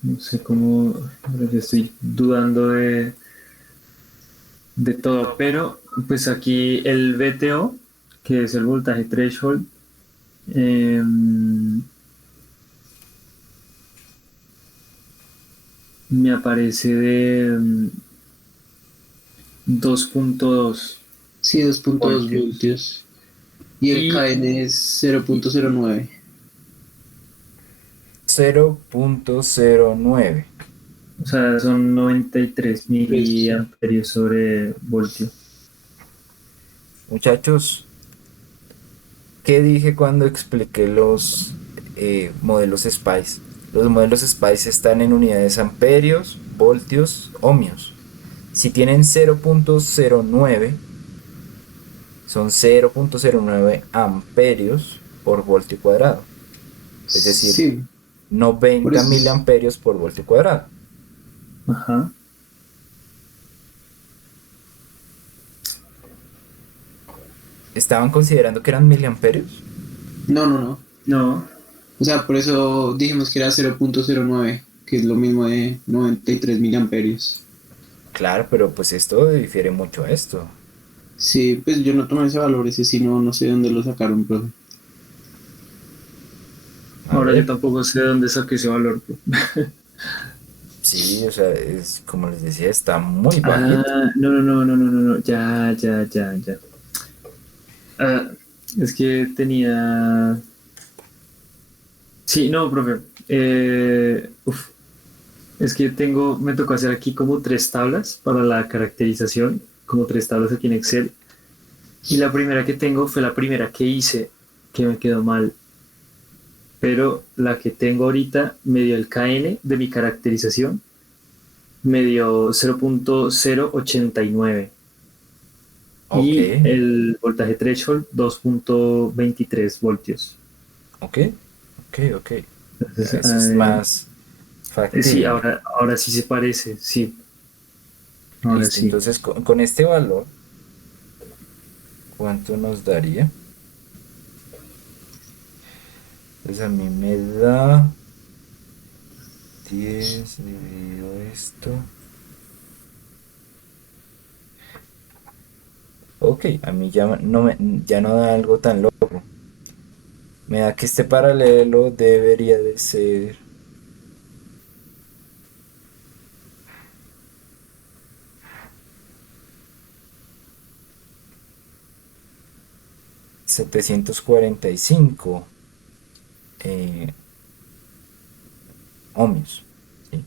no sé cómo, yo estoy dudando de todo, pero pues aquí el VTO, que es el voltaje threshold, me aparece de 2.2 Sí, 2.2 voltios. voltios. Y el Y, KN es 0.09. 0.09. o sea, son 93 Pues, miliamperios sobre voltio. Muchachos, ¿qué dije cuando expliqué los modelos SPICE? Los modelos SPICE están en unidades amperios, voltios, ohmios. Si tienen 0.09, son 0.09 amperios por voltio cuadrado. Es decir, sí, por 90 eso miliamperios por voltio cuadrado. Ajá. ¿Estaban considerando que eran miliamperios? no, no, no. No, O sea, por eso dijimos que era 0.09, que es lo mismo de 93 miliamperios. Claro, pero pues esto difiere mucho a esto. Sí, pues yo no tomé ese valor, ese sí no sé dónde lo sacaron, profe. A ahora yo ver, tampoco sé de dónde saqué ese valor. sí, o sea, es como les decía, está muy bajito. Ah, no, no, no, no, no, no, no, ya, ya, ya, ya. Ah, es que tenía... Sí, no, profe. Es que me tocó hacer aquí como tres tablas para la caracterización, como tres tablas aquí en Excel. Y la primera que tengo fue la primera que hice, que me quedó mal. Pero la que tengo ahorita me dio el KN de mi caracterización, me dio 0.089 Ok, y el voltaje threshold 2.23 voltios. ok, ok. Entonces, Eso es más sí, factible. ahora sí se parece, sí, ahora Listo, sí. entonces con este valor, ¿cuánto nos daría? Entonces a mí me da 10 dividido esto. Ok, a mí ya no da algo tan loco. Me da que este paralelo debería de ser 745 eh, ohmios. ¿Sí?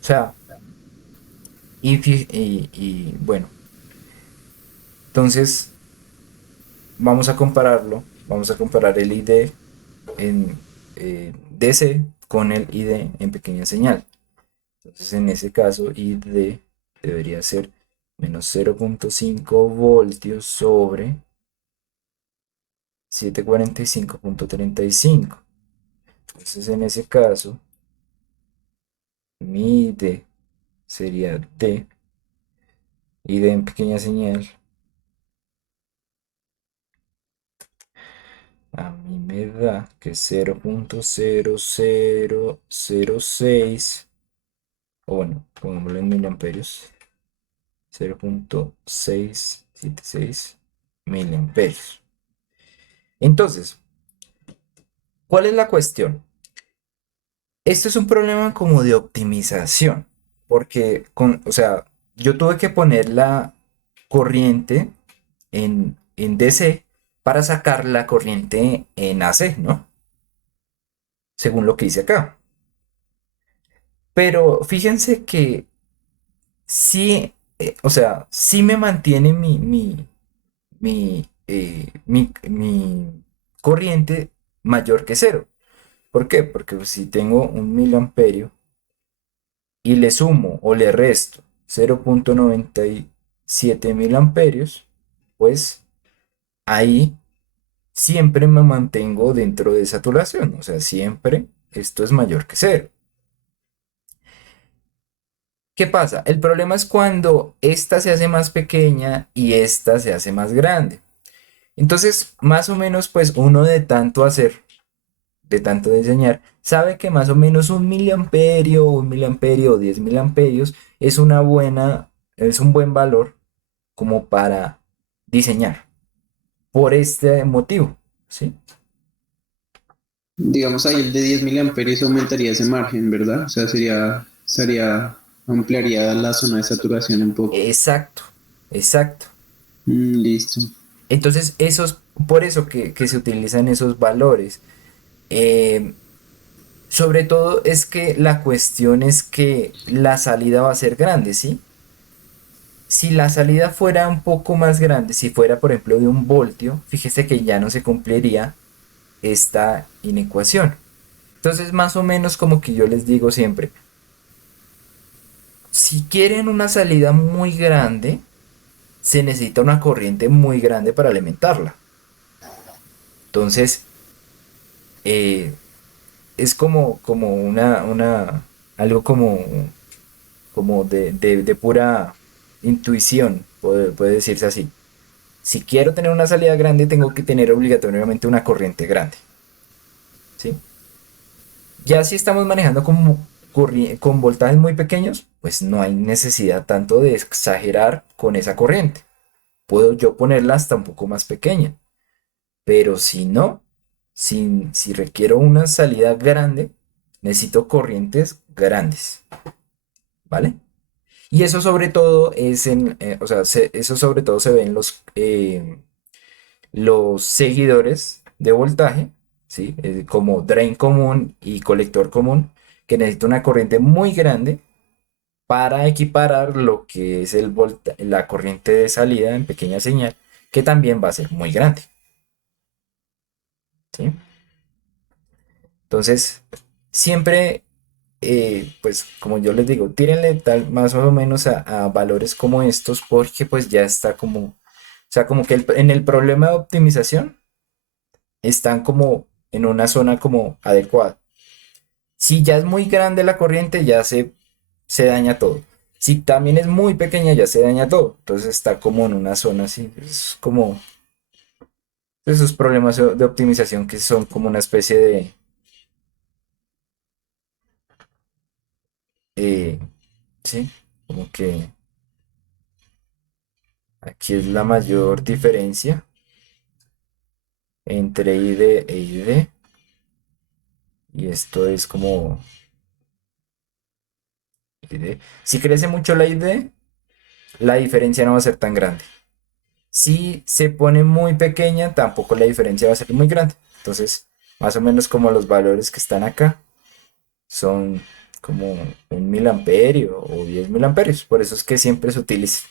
O sea, y bueno, entonces vamos a comparar el ID en DC con el ID en pequeña señal. Entonces en ese caso ID debería ser menos 0,5 voltios sobre 745,35. Entonces en ese caso mi ID sería D, ID en pequeña señal. A mí me da que 0,0006, o bueno, pongámoslo en miliamperios, 0,676 miliamperios. Entonces, ¿cuál es la cuestión? Esto es un problema como de optimización, porque o sea, yo tuve que poner la corriente en DC para sacar la corriente en AC, ¿no? Según lo que hice acá. Pero fíjense que sí, o sea, sí me mantiene mi corriente mayor que cero. ¿Por qué? Porque pues, si tengo un miliamperio y le sumo o le resto 0,97 miliamperios, pues ahí siempre me mantengo dentro de saturación. O sea, siempre esto es mayor que cero. ¿Qué pasa? El problema es cuando esta se hace más pequeña y esta se hace más grande. Entonces, más o menos, pues uno de tanto hacer, de tanto diseñar, sabe que más o menos un miliamperio o 10 miliamperios es un buen valor como para diseñar. Por este motivo, ¿sí? Digamos ahí el de 10 miliamperios aumentaría ese margen, ¿verdad? O sea, ampliaría la zona de saturación un poco. Exacto, exacto. Listo. Entonces, por eso que se utilizan esos valores. Eh, Sobre todo es que la cuestión es que la salida va a ser grande, ¿sí? Si la salida fuera un poco más grande, si fuera por ejemplo de 1 voltio, fíjese que ya no se cumpliría esta inecuación. Entonces más o menos como que yo les digo siempre, si quieren una salida muy grande, se necesita una corriente muy grande para alimentarla. Entonces, eh, es como algo como de pura intuición, puede decirse así. Si quiero tener una salida grande, tengo que tener obligatoriamente una corriente grande, ¿sí? Ya si estamos manejando con voltajes muy pequeños, pues no hay necesidad tanto de exagerar con esa corriente. Puedo yo ponerla hasta un poco más pequeña, pero si no, si requiero una salida grande, necesito corrientes grandes, ¿vale? Y eso sobre todo o sea, eso sobre todo se ve en los seguidores de voltaje, ¿sí? Como drain común y colector común, que necesita una corriente muy grande para equiparar lo que es la corriente de salida en pequeña señal, que también va a ser muy grande, ¿sí? Entonces, siempre, pues como yo les digo, tírenle tal más o menos a valores como estos, porque pues ya está como, o sea, como que en el problema de optimización están como en una zona como adecuada. Si ya es muy grande la corriente, ya se daña todo. Si también es muy pequeña, ya se daña todo. Entonces está como en una zona así. Es como esos problemas de optimización que son como una especie eh, sí, como que aquí es la mayor diferencia entre ID e ID. Y esto es como ID. Si crece mucho la ID, la diferencia no va a ser tan grande. Si se pone muy pequeña, tampoco la diferencia va a ser muy grande. Entonces, más o menos como los valores que están acá son como 1 miliamperio o 10 miliamperios. Por eso es que siempre se utiliza.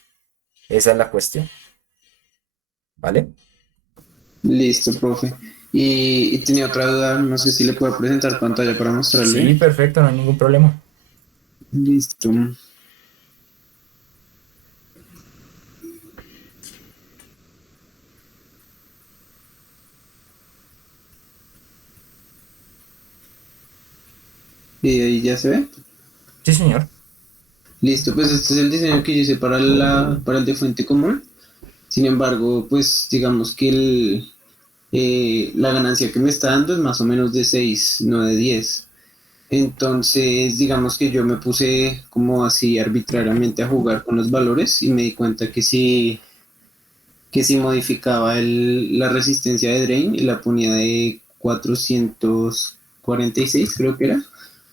Esa es la cuestión. ¿Vale? Listo, profe. Y tenía otra duda, no sé si le puedo presentar pantalla para Sí, mostrarle. perfecto, no hay ningún problema. Listo. Y ahí ya se ve. Sí, señor. Listo, pues este es el diseño que yo hice para el de fuente común. Sin embargo, pues digamos que la ganancia que me está dando es más o menos de 6 no de 10. Entonces, digamos que yo me puse como así arbitrariamente a jugar con los valores y me di cuenta que si modificaba la resistencia de Drain y la ponía de 446, creo que era,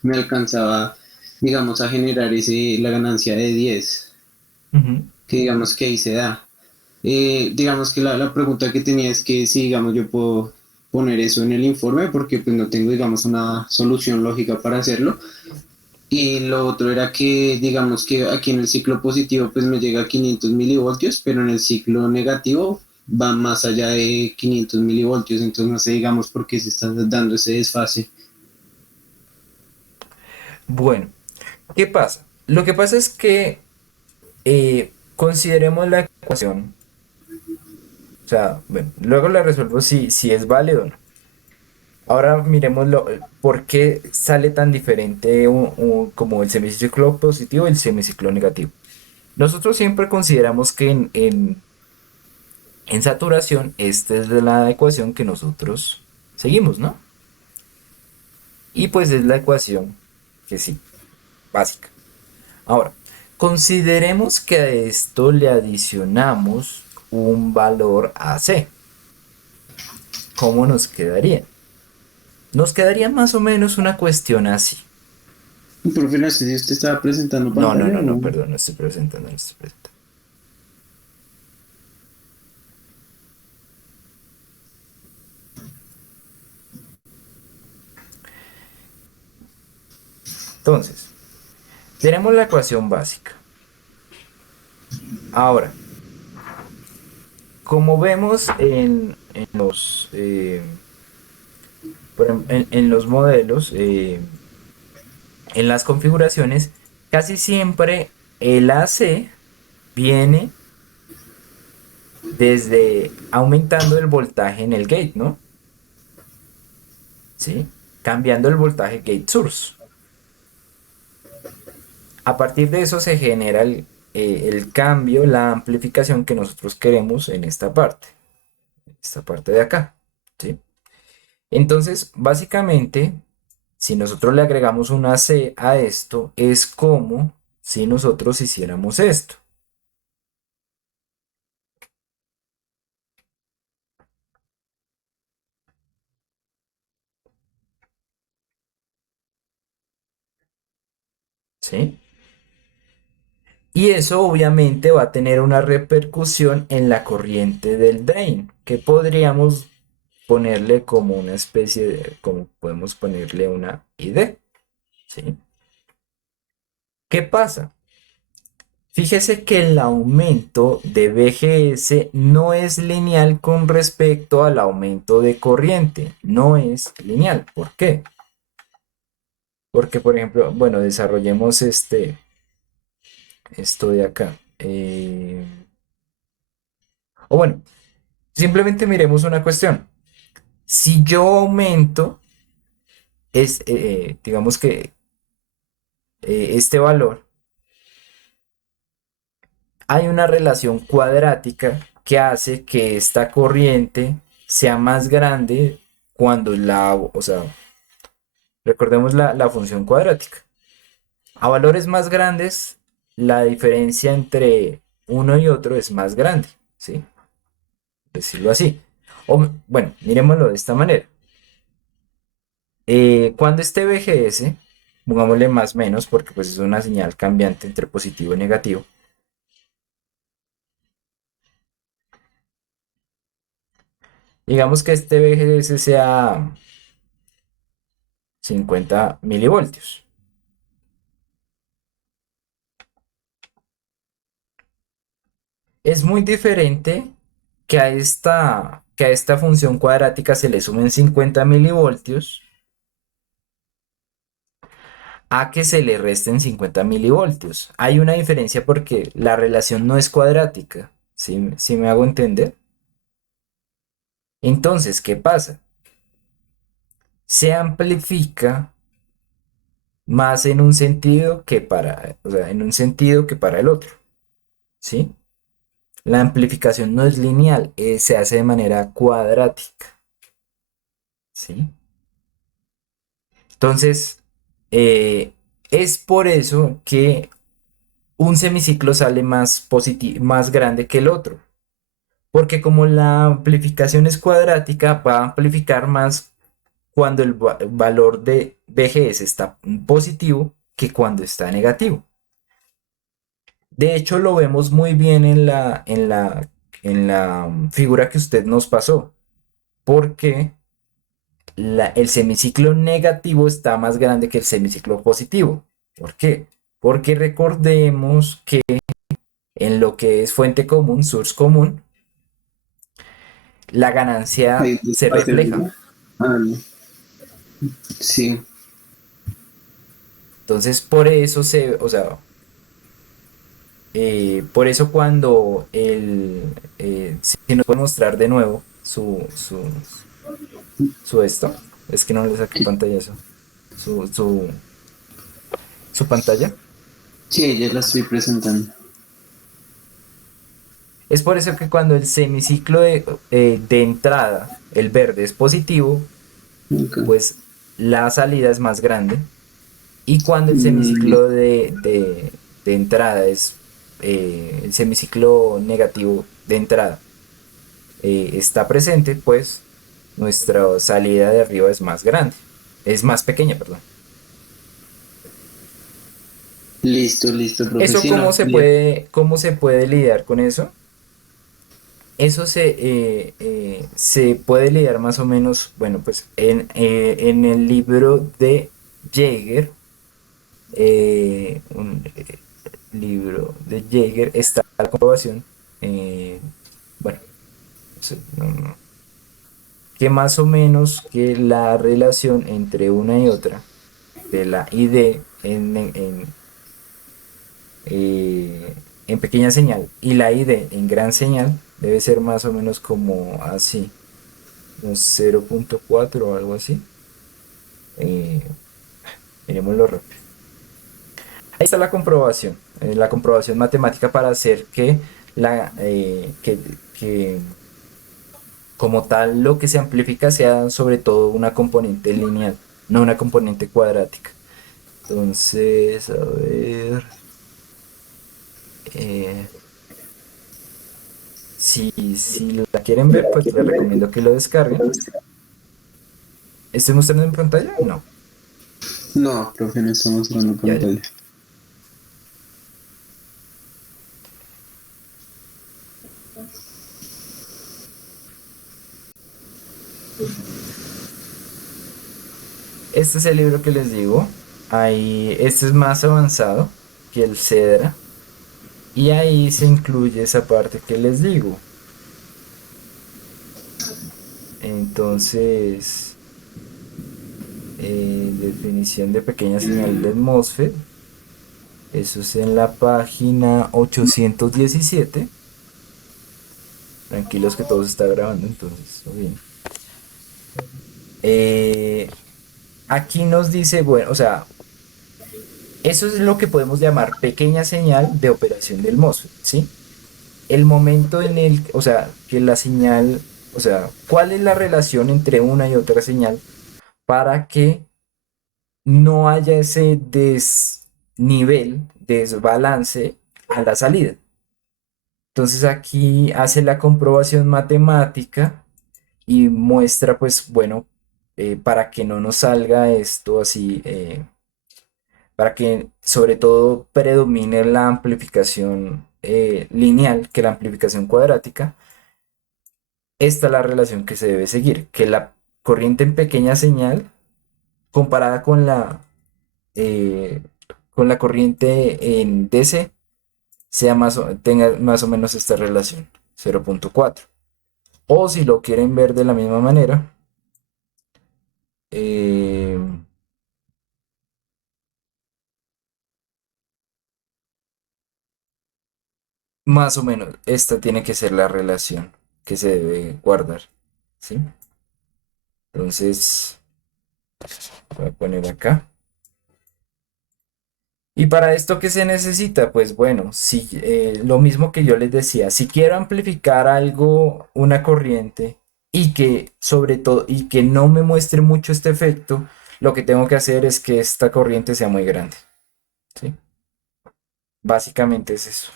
me alcanzaba, digamos, a generar la ganancia de 10 Ujú. que digamos que ahí se da. Digamos que la pregunta que tenía es que si, digamos, yo puedo poner eso en el informe porque pues no tengo, digamos, una solución lógica para hacerlo. Y lo otro era que, digamos que aquí en el ciclo positivo pues me llega a 500 milivoltios, pero en el ciclo negativo va más allá de 500 milivoltios, entonces no sé, digamos, por qué se está dando ese desfase. Bueno, ¿qué pasa? Lo que pasa es que consideremos la ecuación. O sea, bueno, luego la resuelvo si es válido o no. Ahora miremos por qué sale tan diferente como el semiciclo positivo y el semiciclo negativo. Nosotros siempre consideramos que en saturación esta es la ecuación que nosotros seguimos, ¿no? Y pues es la ecuación que sí, básica. Ahora, consideremos que a esto le adicionamos un valor AC. ¿Cómo nos quedaría? Nos quedaría más o menos una cuestión así. Profe, no sé si usted estaba presentando No, no, pantalla no, o no, no. perdón, no estoy presentando, no estoy presentando. Entonces, tenemos la ecuación básica. Ahora, como vemos en los, en los modelos, en las configuraciones, casi siempre el AC viene desde aumentando el voltaje en el gate, ¿no? ¿Sí? Cambiando el voltaje gate source. A partir de eso se genera el cambio, la amplificación que nosotros queremos en esta parte de acá, ¿sí? Entonces, básicamente, si nosotros le agregamos una C a esto, es como si nosotros hiciéramos esto, ¿sí? Y eso obviamente va a tener una repercusión en la corriente del drain, que podríamos ponerle como una especie de, como podemos ponerle una ID, ¿sí? ¿Qué pasa? Fíjese que el aumento de BGS no es lineal con respecto al aumento de corriente, no es lineal. ¿Por qué? Porque, por ejemplo, bueno, desarrollemos esto de acá. O bueno, simplemente miremos una cuestión. Si yo aumento, digamos que este valor, hay una relación cuadrática que hace que esta corriente sea más grande cuando o sea, recordemos la función cuadrática. A valores más grandes, la diferencia entre uno y otro es más grande, ¿sí? Decirlo así. O, bueno, miremoslo de esta manera. Cuando este VGS, pongámosle más menos, porque pues es una señal cambiante entre positivo y negativo. Digamos que este VGS sea 50 milivoltios. Es muy diferente que a esta función cuadrática se le sumen 50 milivoltios a que se le resten 50 milivoltios. Hay una diferencia porque la relación no es cuadrática. ¿Sí me hago entender? Entonces, ¿qué pasa? Se amplifica más en un sentido que para, o sea, en un sentido que para el otro, ¿sí? La amplificación no es lineal, se hace de manera cuadrática, ¿sí? Entonces, eh, es por eso que un semiciclo sale más grande que el otro, porque como la amplificación es cuadrática, va a amplificar más cuando el valor de VGS está positivo que cuando está negativo. De hecho, lo vemos muy bien en la figura que usted nos pasó, porque el semiciclo negativo está más grande que el semiciclo positivo. ¿Por qué? Porque recordemos que en lo que es fuente común, source común, la ganancia Hay un se espacio, refleja. ¿no? Ah, no. Sí, Entonces, por eso o sea, por eso cuando si nos puede mostrar de nuevo su esto, es que no le saqué pantalla eso, su, su, su pantalla. sí, ya la estoy presentando. Es por eso que cuando el semiciclo de entrada, el verde, es positivo, Ok. pues la salida es más grande. Y cuando el Mm, semiciclo de entrada es el semiciclo negativo de entrada está presente, pues nuestra salida de arriba es más grande, es más pequeña, perdón. listo, listo, profe. ¿Eso Sí, no, cómo se puede lidiar con eso? Eso se puede lidiar más o menos, bueno, pues en el libro de Jaeger, libro de Jaeger está la comprobación, eh, bueno, no sé, que más o menos que la relación entre una y otra de la ID en pequeña señal y la ID en gran señal debe ser más o menos como así, un 0,4 o algo así. Eh, Miremoslo rápido. Ahí está la comprobación matemática para hacer que como tal lo que se amplifica sea sobre todo una componente lineal, no una componente cuadrática. Entonces, a ver, eh, si la quieren ver, pues les recomiendo que lo descarguen. ¿Estoy mostrando en pantalla? No, no, profe, no está mostrando ya, ya. pantalla. Este es el libro que les digo. Ahí, este es más avanzado que el Cedra. Y ahí se incluye esa parte que les digo. Entonces, definición de pequeña señal de MOSFET. Eso es en la página 817. Tranquilos que todo se está grabando, entonces, todo bien. Eh, Aquí nos dice, bueno, o sea, eso es lo que podemos llamar pequeña señal de operación del MOSFET, ¿sí? El momento o sea, que la señal, o sea, ¿cuál es la relación entre una y otra señal para que no haya ese desnivel, desbalance a la salida? Entonces aquí hace la comprobación matemática y muestra, pues bueno, para que no nos salga esto así, para que sobre todo predomine la amplificación lineal que la amplificación cuadrática. Esta es la relación que se debe seguir, que la corriente en pequeña señal comparada eh, con la corriente en DC sea tenga más o menos esta relación, 0,4. O si lo quieren ver de la misma manera, eh, más o menos esta tiene que ser la relación que se debe guardar, ¿sí? Entonces, voy a poner acá. ¿Y para esto qué se necesita? Pues bueno, si, lo mismo que yo les decía, si quiero amplificar algo, una corriente, y que sobre todo, y que no me muestre mucho este efecto, lo que tengo que hacer es que esta corriente sea muy grande, ¿sí? Básicamente es eso.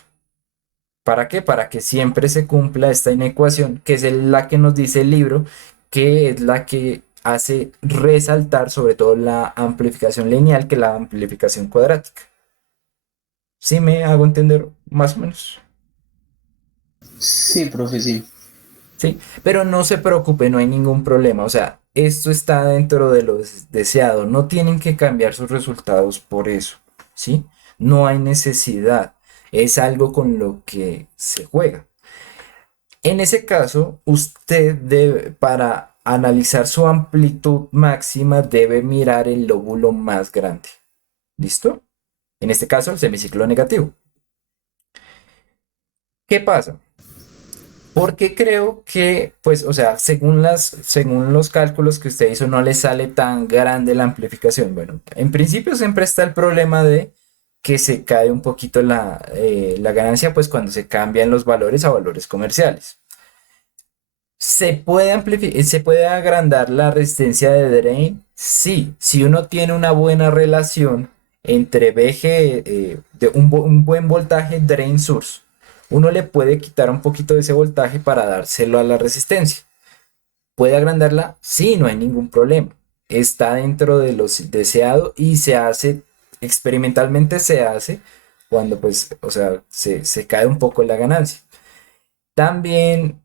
¿Para qué? Para que siempre se cumpla esta inecuación, que es la que nos dice el libro, que es la que hace resaltar sobre todo la amplificación lineal que la amplificación cuadrática. ¿Sí me hago entender más o menos? Sí, profe, sí. Sí, pero no se preocupe, no hay ningún problema. O sea, esto está dentro de lo deseado. No tienen que cambiar sus resultados por eso, ¿sí? No hay necesidad. Es algo con lo que se juega. En ese caso, usted debe, para analizar su amplitud máxima, debe mirar el lóbulo más grande. ¿Listo? En este caso, el semiciclo negativo. ¿Qué pasa? Porque creo que, pues, o sea, según los cálculos que usted hizo, no le sale tan grande la amplificación. Bueno, en principio siempre está el problema de que se cae un poquito la ganancia, pues, cuando se cambian los valores a valores comerciales. ¿Se puede agrandar la resistencia de drain? Sí, si uno tiene una buena relación entre VG, de un buen voltaje drain source, uno le puede quitar un poquito de ese voltaje para dárselo a la resistencia. ¿Puede agrandarla? Sí, no hay ningún problema. Está dentro de lo deseado y se hace, experimentalmente se hace cuando pues, o sea, se cae un poco la ganancia. También,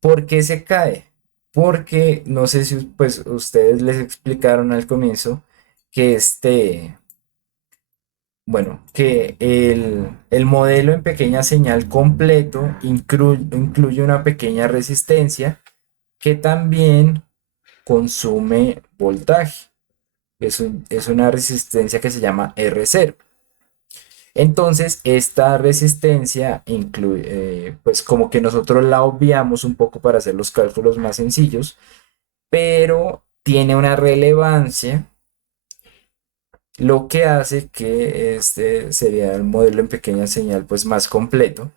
¿por qué se cae? Porque no sé si pues ustedes les explicaron al comienzo que bueno, que el modelo en pequeña señal completo incluye una pequeña resistencia que también consume voltaje. Es una resistencia que se llama R0. Entonces, esta resistencia incluye, pues como que nosotros la obviamos un poco para hacer los cálculos más sencillos, pero tiene una relevancia, lo que hace que este sería el modelo en pequeña señal pues más completo.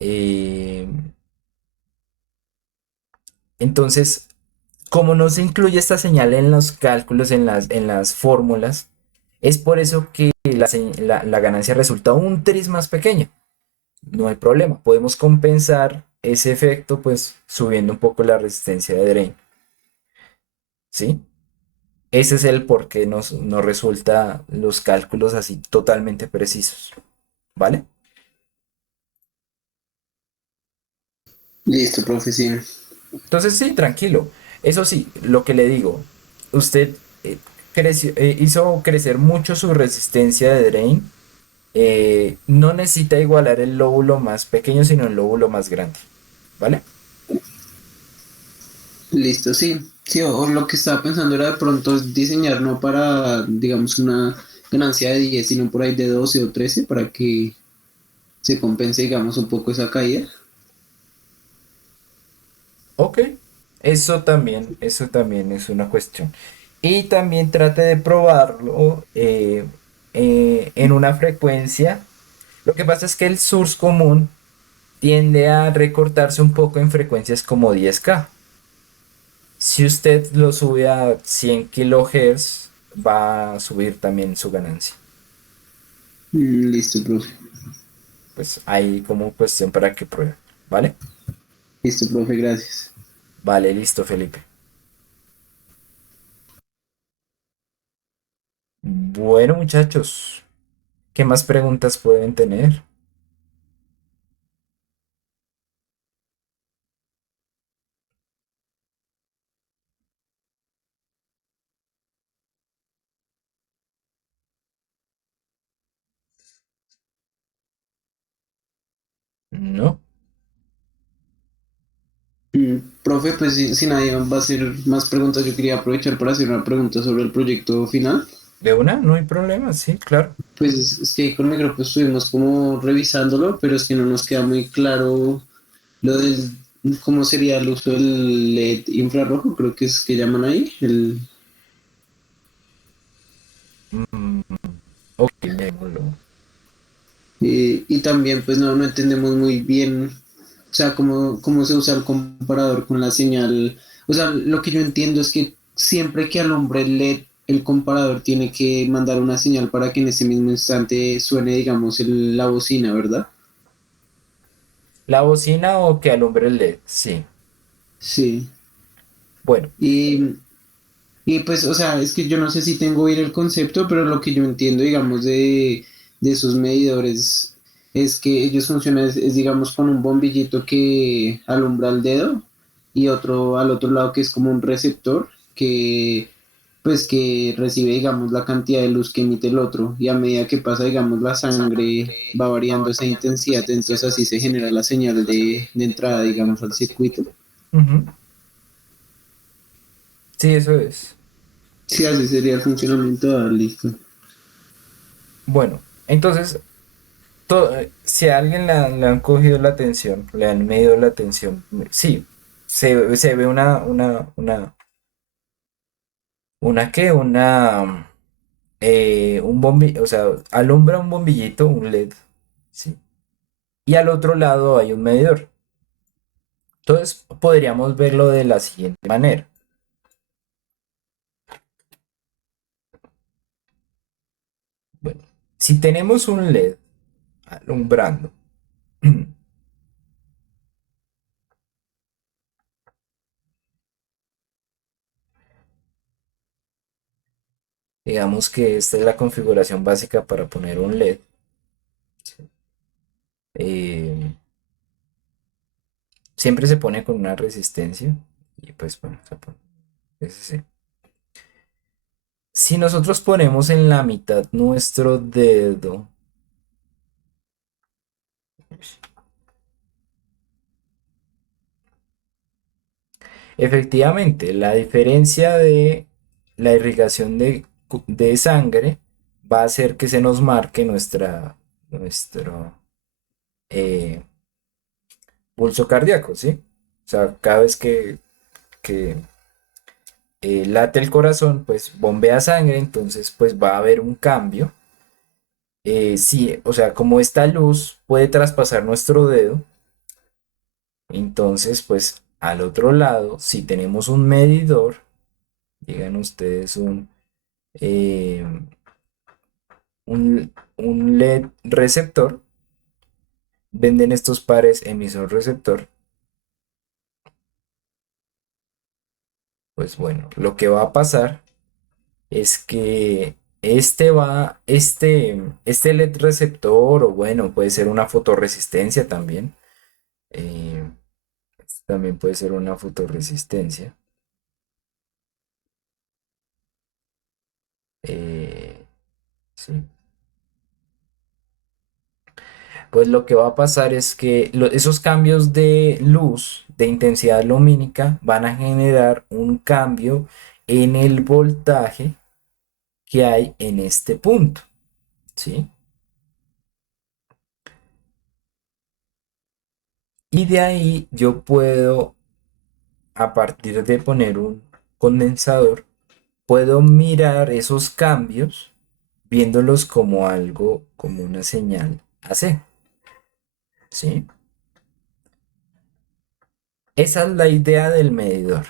Eh, entonces, como no se incluye esta señal en los cálculos, en las fórmulas, es por eso que la ganancia resulta un tris más pequeña. No hay problema, podemos compensar ese efecto pues subiendo un poco la resistencia de drain, ¿sí? Ese es el por qué nos resulta los cálculos así totalmente precisos, ¿vale? Listo, profe, sí. Entonces sí, tranquilo. Eso sí, lo que le digo, usted hizo crecer mucho su resistencia de drain. No necesita igualar el lóbulo más pequeño, sino el lóbulo más grande, ¿vale? Listo, sí. Sí, o lo que estaba pensando era de pronto diseñar no para, digamos, una ganancia de 10 sino por ahí de 12 o 13 para que se compense, digamos, un poco esa caída. Ok, eso también es una cuestión. Y también trate de probarlo en una frecuencia. Lo que pasa es que el source común tiende a recortarse un poco en frecuencias como 10K. Si usted lo sube a 100 kilohertz, va a subir también su ganancia. Listo, profe. Pues ahí como cuestión para que pruebe, ¿vale? Listo, profe, gracias. Vale, listo, Felipe. Bueno, muchachos, ¿qué más preguntas pueden tener? ¿No? Profe, pues si nadie va a hacer más preguntas, yo quería aprovechar para hacer una pregunta sobre el proyecto final. ¿De una? No hay problema, sí, claro. Pues es que con mi grupo estuvimos como revisándolo, pero es que no nos queda muy claro lo del cómo sería el uso del LED infrarrojo, creo que es que llaman ahí. Mm, ok, démoslo. Y también pues no entendemos muy bien, o sea, cómo se usa el comparador con la señal. O sea, lo que yo entiendo es que siempre que alumbre el LED, el comparador tiene que mandar una señal para que en ese mismo instante suene, digamos, la bocina, ¿verdad? ¿La bocina o que alumbre el LED? Sí. Sí. Bueno, Y, y pues, o sea, es que yo no sé si tengo bien el concepto, pero lo que yo entiendo, digamos, de esos medidores es que ellos funcionan, digamos, con un bombillito que alumbra el dedo y otro al otro lado que es como un receptor que, pues, que recibe, digamos, la cantidad de luz que emite el otro. Y a medida que pasa, digamos, la sangre va variando esa intensidad, entonces así se genera la señal de entrada, digamos, al circuito. ujú, sí, eso es. Sí, así sería el funcionamiento, listo. Bueno, entonces, si a alguien le han cogido la atención, le han medido la atención, sí, se ve una qué, un bombillo, o sea, alumbra un bombillito, un LED, sí, y al otro lado hay un medidor. Entonces, podríamos verlo de la siguiente manera. Bueno, si tenemos un LED alumbrando, digamos que esta es la configuración básica para poner un LED. eh, Siempre se pone con una resistencia y pues bueno, se pone ese sí. Si nosotros ponemos en la mitad nuestro dedo, efectivamente, la diferencia de la irrigación de sangre va a hacer que se nos marque nuestro eh, pulso cardíaco, ¿sí? O sea, cada vez que late el corazón, pues bombea sangre, entonces pues va a haber un cambio. Sí, o sea, como esta luz puede traspasar nuestro dedo, entonces pues al otro lado, si tenemos un medidor, digan ustedes eh, un LED receptor, venden estos pares emisor receptor, pues bueno, lo que va a pasar es que este LED receptor, o bueno, puede ser una fotorresistencia también, eh, también puede ser una fotorresistencia, eh, sí. Pues lo que va a pasar es que esos cambios de luz, de intensidad lumínica, van a generar un cambio en el voltaje que hay en este punto, ¿sí? Y de ahí yo puedo, a partir de poner un condensador, puedo mirar esos cambios viéndolos como algo, como una señal AC, ¿sí? Esa es la idea del medidor,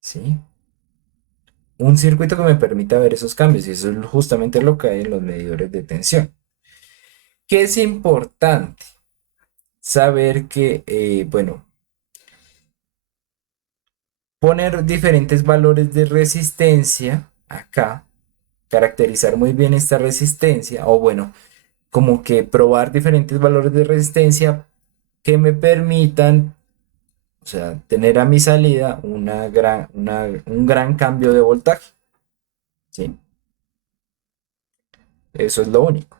¿sí? Un circuito que me permita ver esos cambios, y eso es justamente lo que hay en los medidores de tensión. ¿Qué es importante? saber que, bueno, poner diferentes valores de resistencia acá, caracterizar muy bien esta resistencia, o bueno, como que probar diferentes valores de resistencia que me permitan, o sea, tener a mi salida un gran cambio de voltaje, ¿sí? Eso es lo único.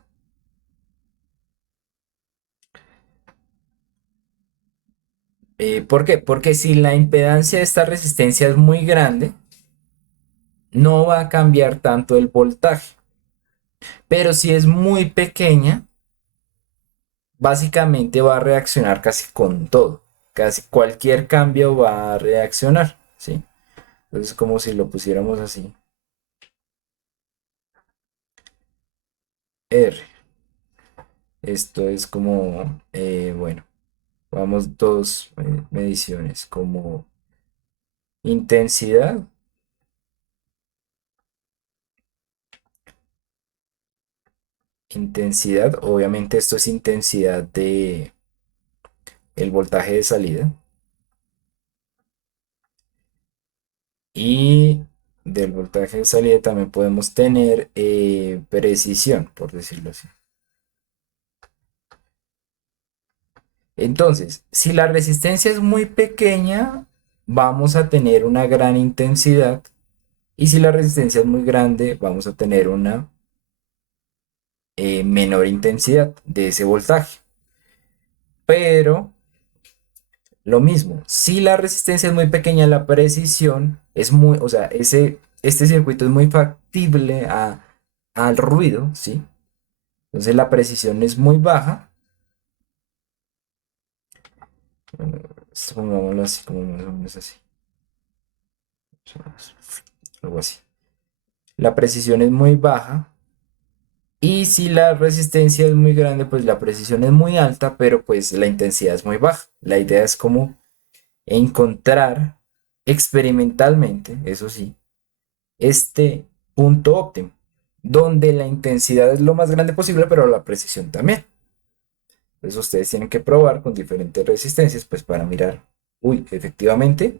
¿Por qué? Porque si la impedancia de esta resistencia es muy grande, no va a cambiar tanto el voltaje. Pero si es muy pequeña, básicamente va a reaccionar casi con todo. Casi cualquier cambio va a reaccionar, ¿sí? Entonces, como si lo pusiéramos así. R. Esto es como, bueno, vamos dos mediciones, como intensidad. Intensidad, obviamente esto es intensidad de el voltaje de salida. Y del voltaje de salida también podemos tener precisión, por decirlo así. Entonces, si la resistencia es muy pequeña, vamos a tener una gran intensidad. Y si la resistencia es muy grande, vamos a tener una menor intensidad de ese voltaje. Pero lo mismo, si la resistencia es muy pequeña, la precisión es muy, o sea, este circuito es muy factible al ruido, ¿sí? Entonces la precisión es muy baja. Bueno, esto pongámoslo así, como más o menos así. Algo así. La precisión es muy baja. Y si la resistencia es muy grande, pues la precisión es muy alta, pero pues la intensidad es muy baja. La idea es como encontrar experimentalmente, eso sí, este punto óptimo, donde la intensidad es lo más grande posible, pero la precisión también. Entonces ustedes tienen que probar con diferentes resistencias, pues para mirar, uy, efectivamente,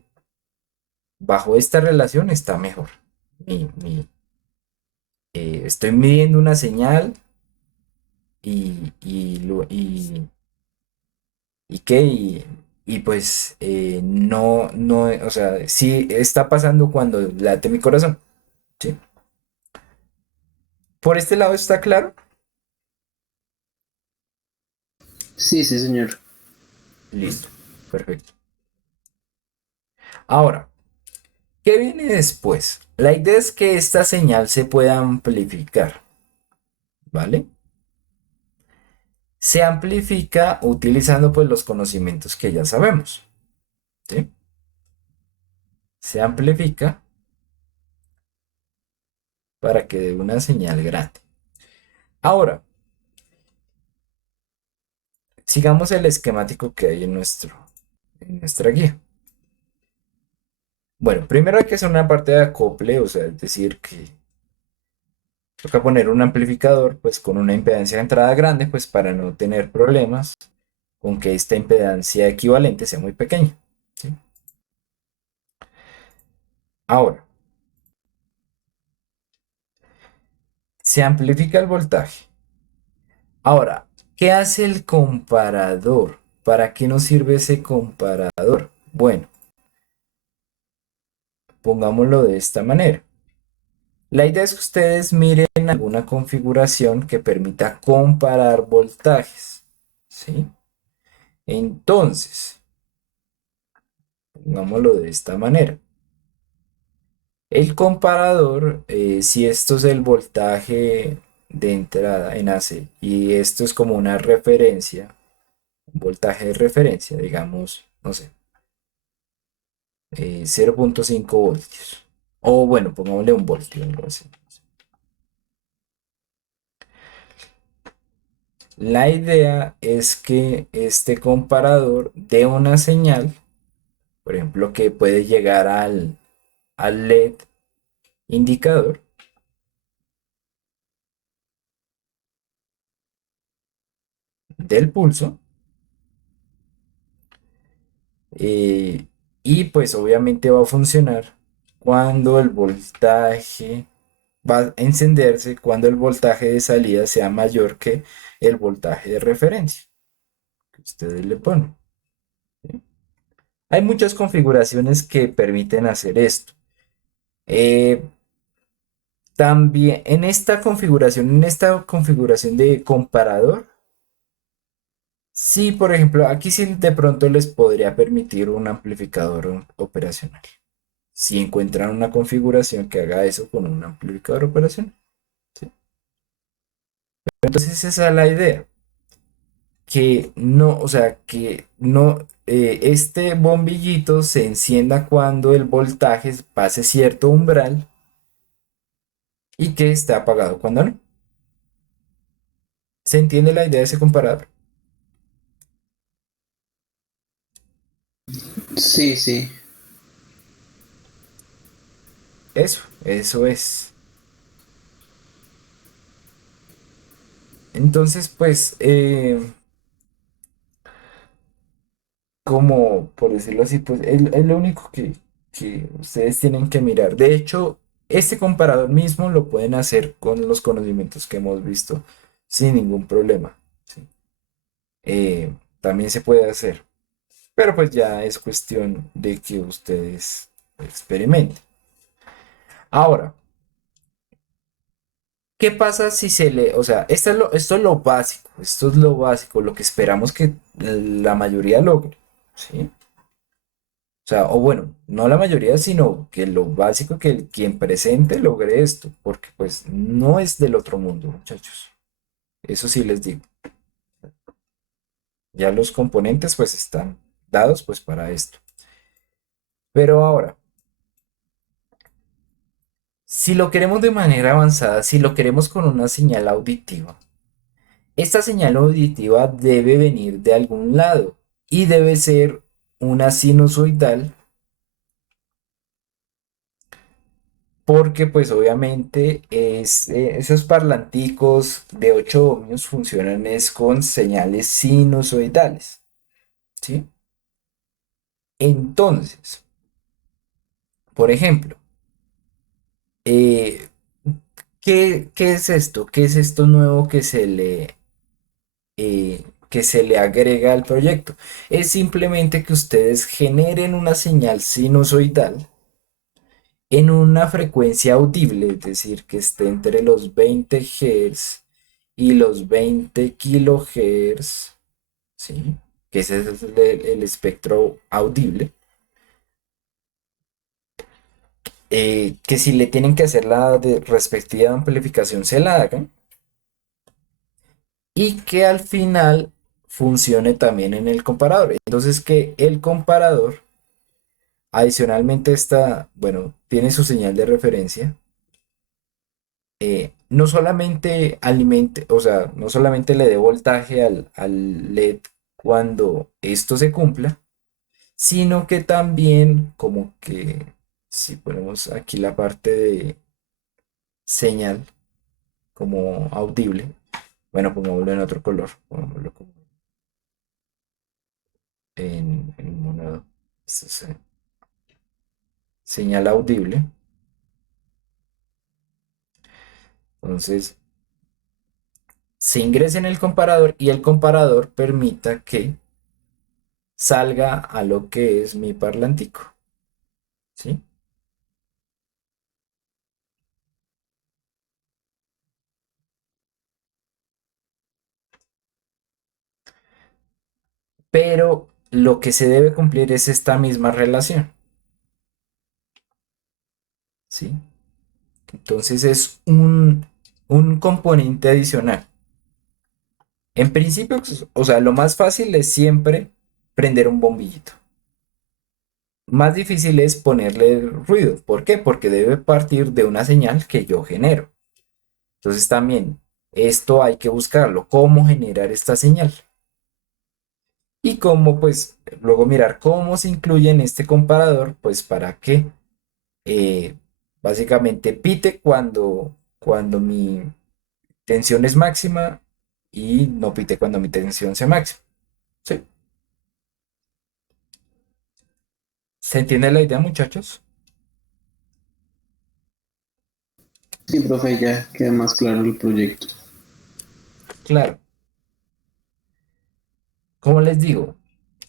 bajo esta relación está mejor. Estoy midiendo una señal y qué, y pues no, o sea, sí está pasando cuando late mi corazón, ¿sí? Por este lado está claro. Sí, sí, señor. Listo, perfecto. Ahora, ¿qué viene después? La idea es que esta señal se pueda amplificar, ¿vale? Se amplifica utilizando pues los conocimientos que ya sabemos, ¿sí? Se amplifica para que dé una señal grande. Ahora, sigamos el esquemático que hay en nuestra guía. Bueno, primero hay que hacer una parte de acople, o sea, es decir, que toca poner un amplificador pues con una impedancia de entrada grande pues para no tener problemas con que esta impedancia equivalente sea muy pequeña, ¿sí? Ahora, se amplifica el voltaje. Ahora, ¿qué hace el comparador? ¿Para qué nos sirve ese comparador? Bueno, pongámoslo de esta manera. La idea es que ustedes miren alguna configuración que permita comparar voltajes, ¿sí? Entonces, pongámoslo de esta manera. El comparador, si esto es el voltaje de entrada en AC y esto es como una referencia, un voltaje de referencia, digamos, no sé, 0,5 voltios. O bueno, pongámosle un voltio, algo así. La idea es que este comparador dé una señal, por ejemplo, que puede llegar al LED indicador del pulso, eh, y pues obviamente va a funcionar cuando el voltaje va a encenderse, cuando el voltaje de salida sea mayor que el voltaje de referencia que ustedes le ponen. ¿Sí? Hay muchas configuraciones que permiten hacer esto. Eh, También en esta configuración de comparador, sí, por ejemplo, aquí sí de pronto les podría permitir un amplificador operacional. Si encuentran una configuración que haga eso con un amplificador operacional. ¿Sí? Entonces esa es la idea. Que no, o sea, que no, este bombillito se encienda cuando el voltaje pase cierto umbral y que esté apagado cuando no. ¿Se entiende la idea de ese comparador? Sí, sí. Eso es. Entonces, pues, como por decirlo así, pues es lo único que ustedes tienen que mirar. De hecho, este comparador mismo lo pueden hacer con los conocimientos que hemos visto sin ningún problema. ¿Sí? También se puede hacer, pero pues ya es cuestión de que ustedes experimenten. Ahora, ¿qué pasa si se le, o sea, esto es lo básico, esto es lo básico, lo que esperamos que la mayoría logre, ¿sí? O sea, o bueno, no la mayoría, sino que lo básico que quien presente logre esto, porque pues no es del otro mundo, muchachos. Eso sí les digo. Ya los componentes pues están dados pues para esto. Pero ahora, si lo queremos de manera avanzada, si lo queremos con una señal auditiva, esta señal auditiva debe venir de algún lado y debe ser una sinusoidal porque pues obviamente esos parlanticos de 8 ohmios funcionan es con señales sinusoidales, ¿sí? Entonces, por ejemplo, eh, ¿qué es esto? ¿Qué es esto nuevo que se le agrega al proyecto? Es simplemente que ustedes generen una señal sinusoidal en una frecuencia audible, es decir, que esté entre los 20 Hz y los 20 kilohertz, ¿sí? Que ese es el espectro audible, que si le tienen que hacer la respectiva amplificación se la hagan y que al final funcione también en el comparador. Entonces que el comparador adicionalmente está, bueno, tiene su señal de referencia, no solamente alimente, o sea, no solamente le dé voltaje al LED cuando esto se cumpla, sino que también como que si ponemos aquí la parte de señal como audible, bueno, pongámoslo en otro color, pongámoslo como en mono, esto es, señal audible, entonces se ingresa en el comparador y el comparador permita que salga a lo que es mi parlantico, ¿sí? Pero lo que se debe cumplir es esta misma relación, ¿sí? Entonces es un componente adicional. En principio, pues, o sea, lo más fácil es siempre prender un bombillito. Más difícil es ponerle ruido. ¿Por qué? Porque debe partir de una señal que yo genero. Entonces también esto hay que buscarlo, cómo generar esta señal. Y cómo, pues, luego mirar cómo se incluye en este comparador, pues para que eh, básicamente pite cuando mi tensión es máxima y no pite cuando mi tensión sea máxima. Sí. ¿Se entiende la idea, muchachos? Sí, profe, ya queda más claro el proyecto. Claro. Como les digo,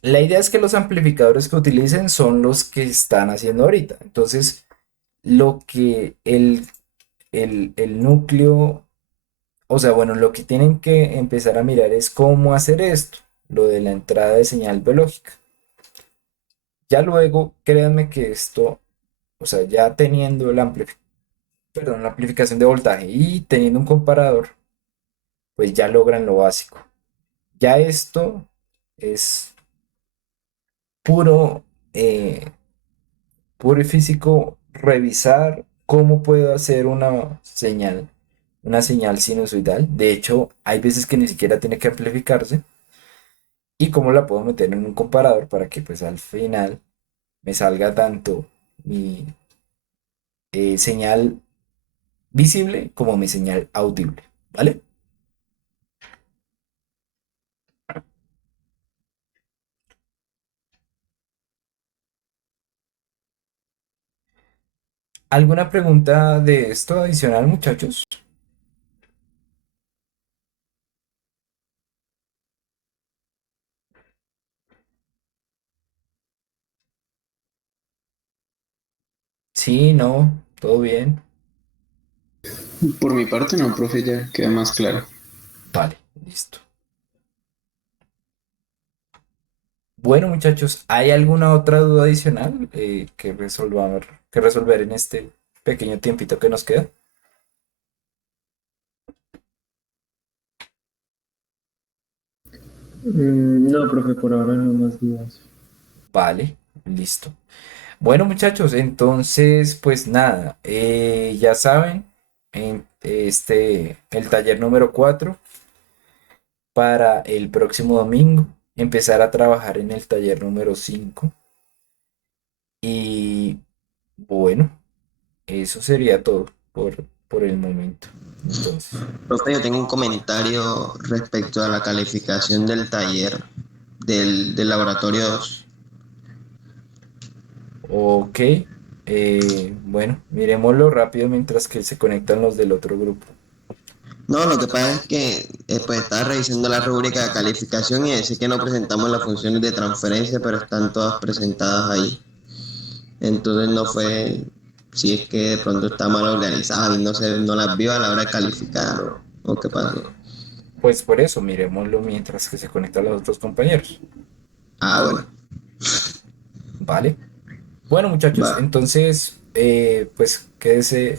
la idea es que los amplificadores que utilicen son los que están haciendo ahorita. Entonces, lo que el núcleo, o sea, bueno, lo que tienen que empezar a mirar es cómo hacer esto, lo de la entrada de señal biológica. Ya luego, créanme que esto, o sea, ya teniendo perdón, la amplificación de voltaje y teniendo un comparador, pues ya logran lo básico. Ya esto es puro, puro y físico, revisar cómo puedo hacer una señal sinusoidal. De hecho, hay veces que ni siquiera tiene que amplificarse y cómo la puedo meter en un comparador para que pues al final me salga tanto mi señal visible como mi señal audible, ¿vale? ¿Alguna pregunta de esto adicional, muchachos? Sí, no, todo bien. Por mi parte, no, profe, ya queda más claro. Vale, listo. Bueno, muchachos, ¿hay alguna otra duda adicional que resolver en este pequeño tiempito que nos queda? No, profe, por ahora no hay más dudas. Vale, listo. Bueno, muchachos, entonces, pues nada, ya saben, el taller número 4 para el próximo domingo, empezar a trabajar en el taller número 5 y bueno, eso sería todo por el momento. Entonces, Profe, yo tengo un comentario respecto a la calificación del taller del laboratorio 2. ok, bueno, miremoslo rápido mientras que se conectan los del otro grupo. No, lo que pasa es que pues estaba revisando la rúbrica de calificación y decía que no presentamos las funciones de transferencia, pero están todas presentadas ahí. Entonces no fue si es que de pronto está mal organizado y no las vio a la hora de calificar o qué pasó. Pues por eso, miremoslo mientras que se conectan los otros compañeros. Ah, bueno, ¿Vale? Bueno, muchachos, va. entonces, pues se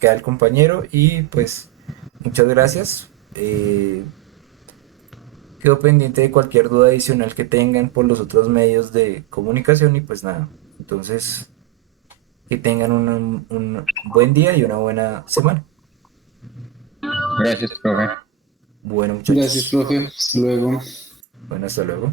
queda el compañero y pues muchas gracias. Quedo pendiente de cualquier duda adicional que tengan por los otros medios de comunicación y pues nada. Entonces, que tengan un buen día y una buena semana. Gracias, profe. Bueno, Gracias, muchachos. profe. Hasta luego. Bueno, hasta luego.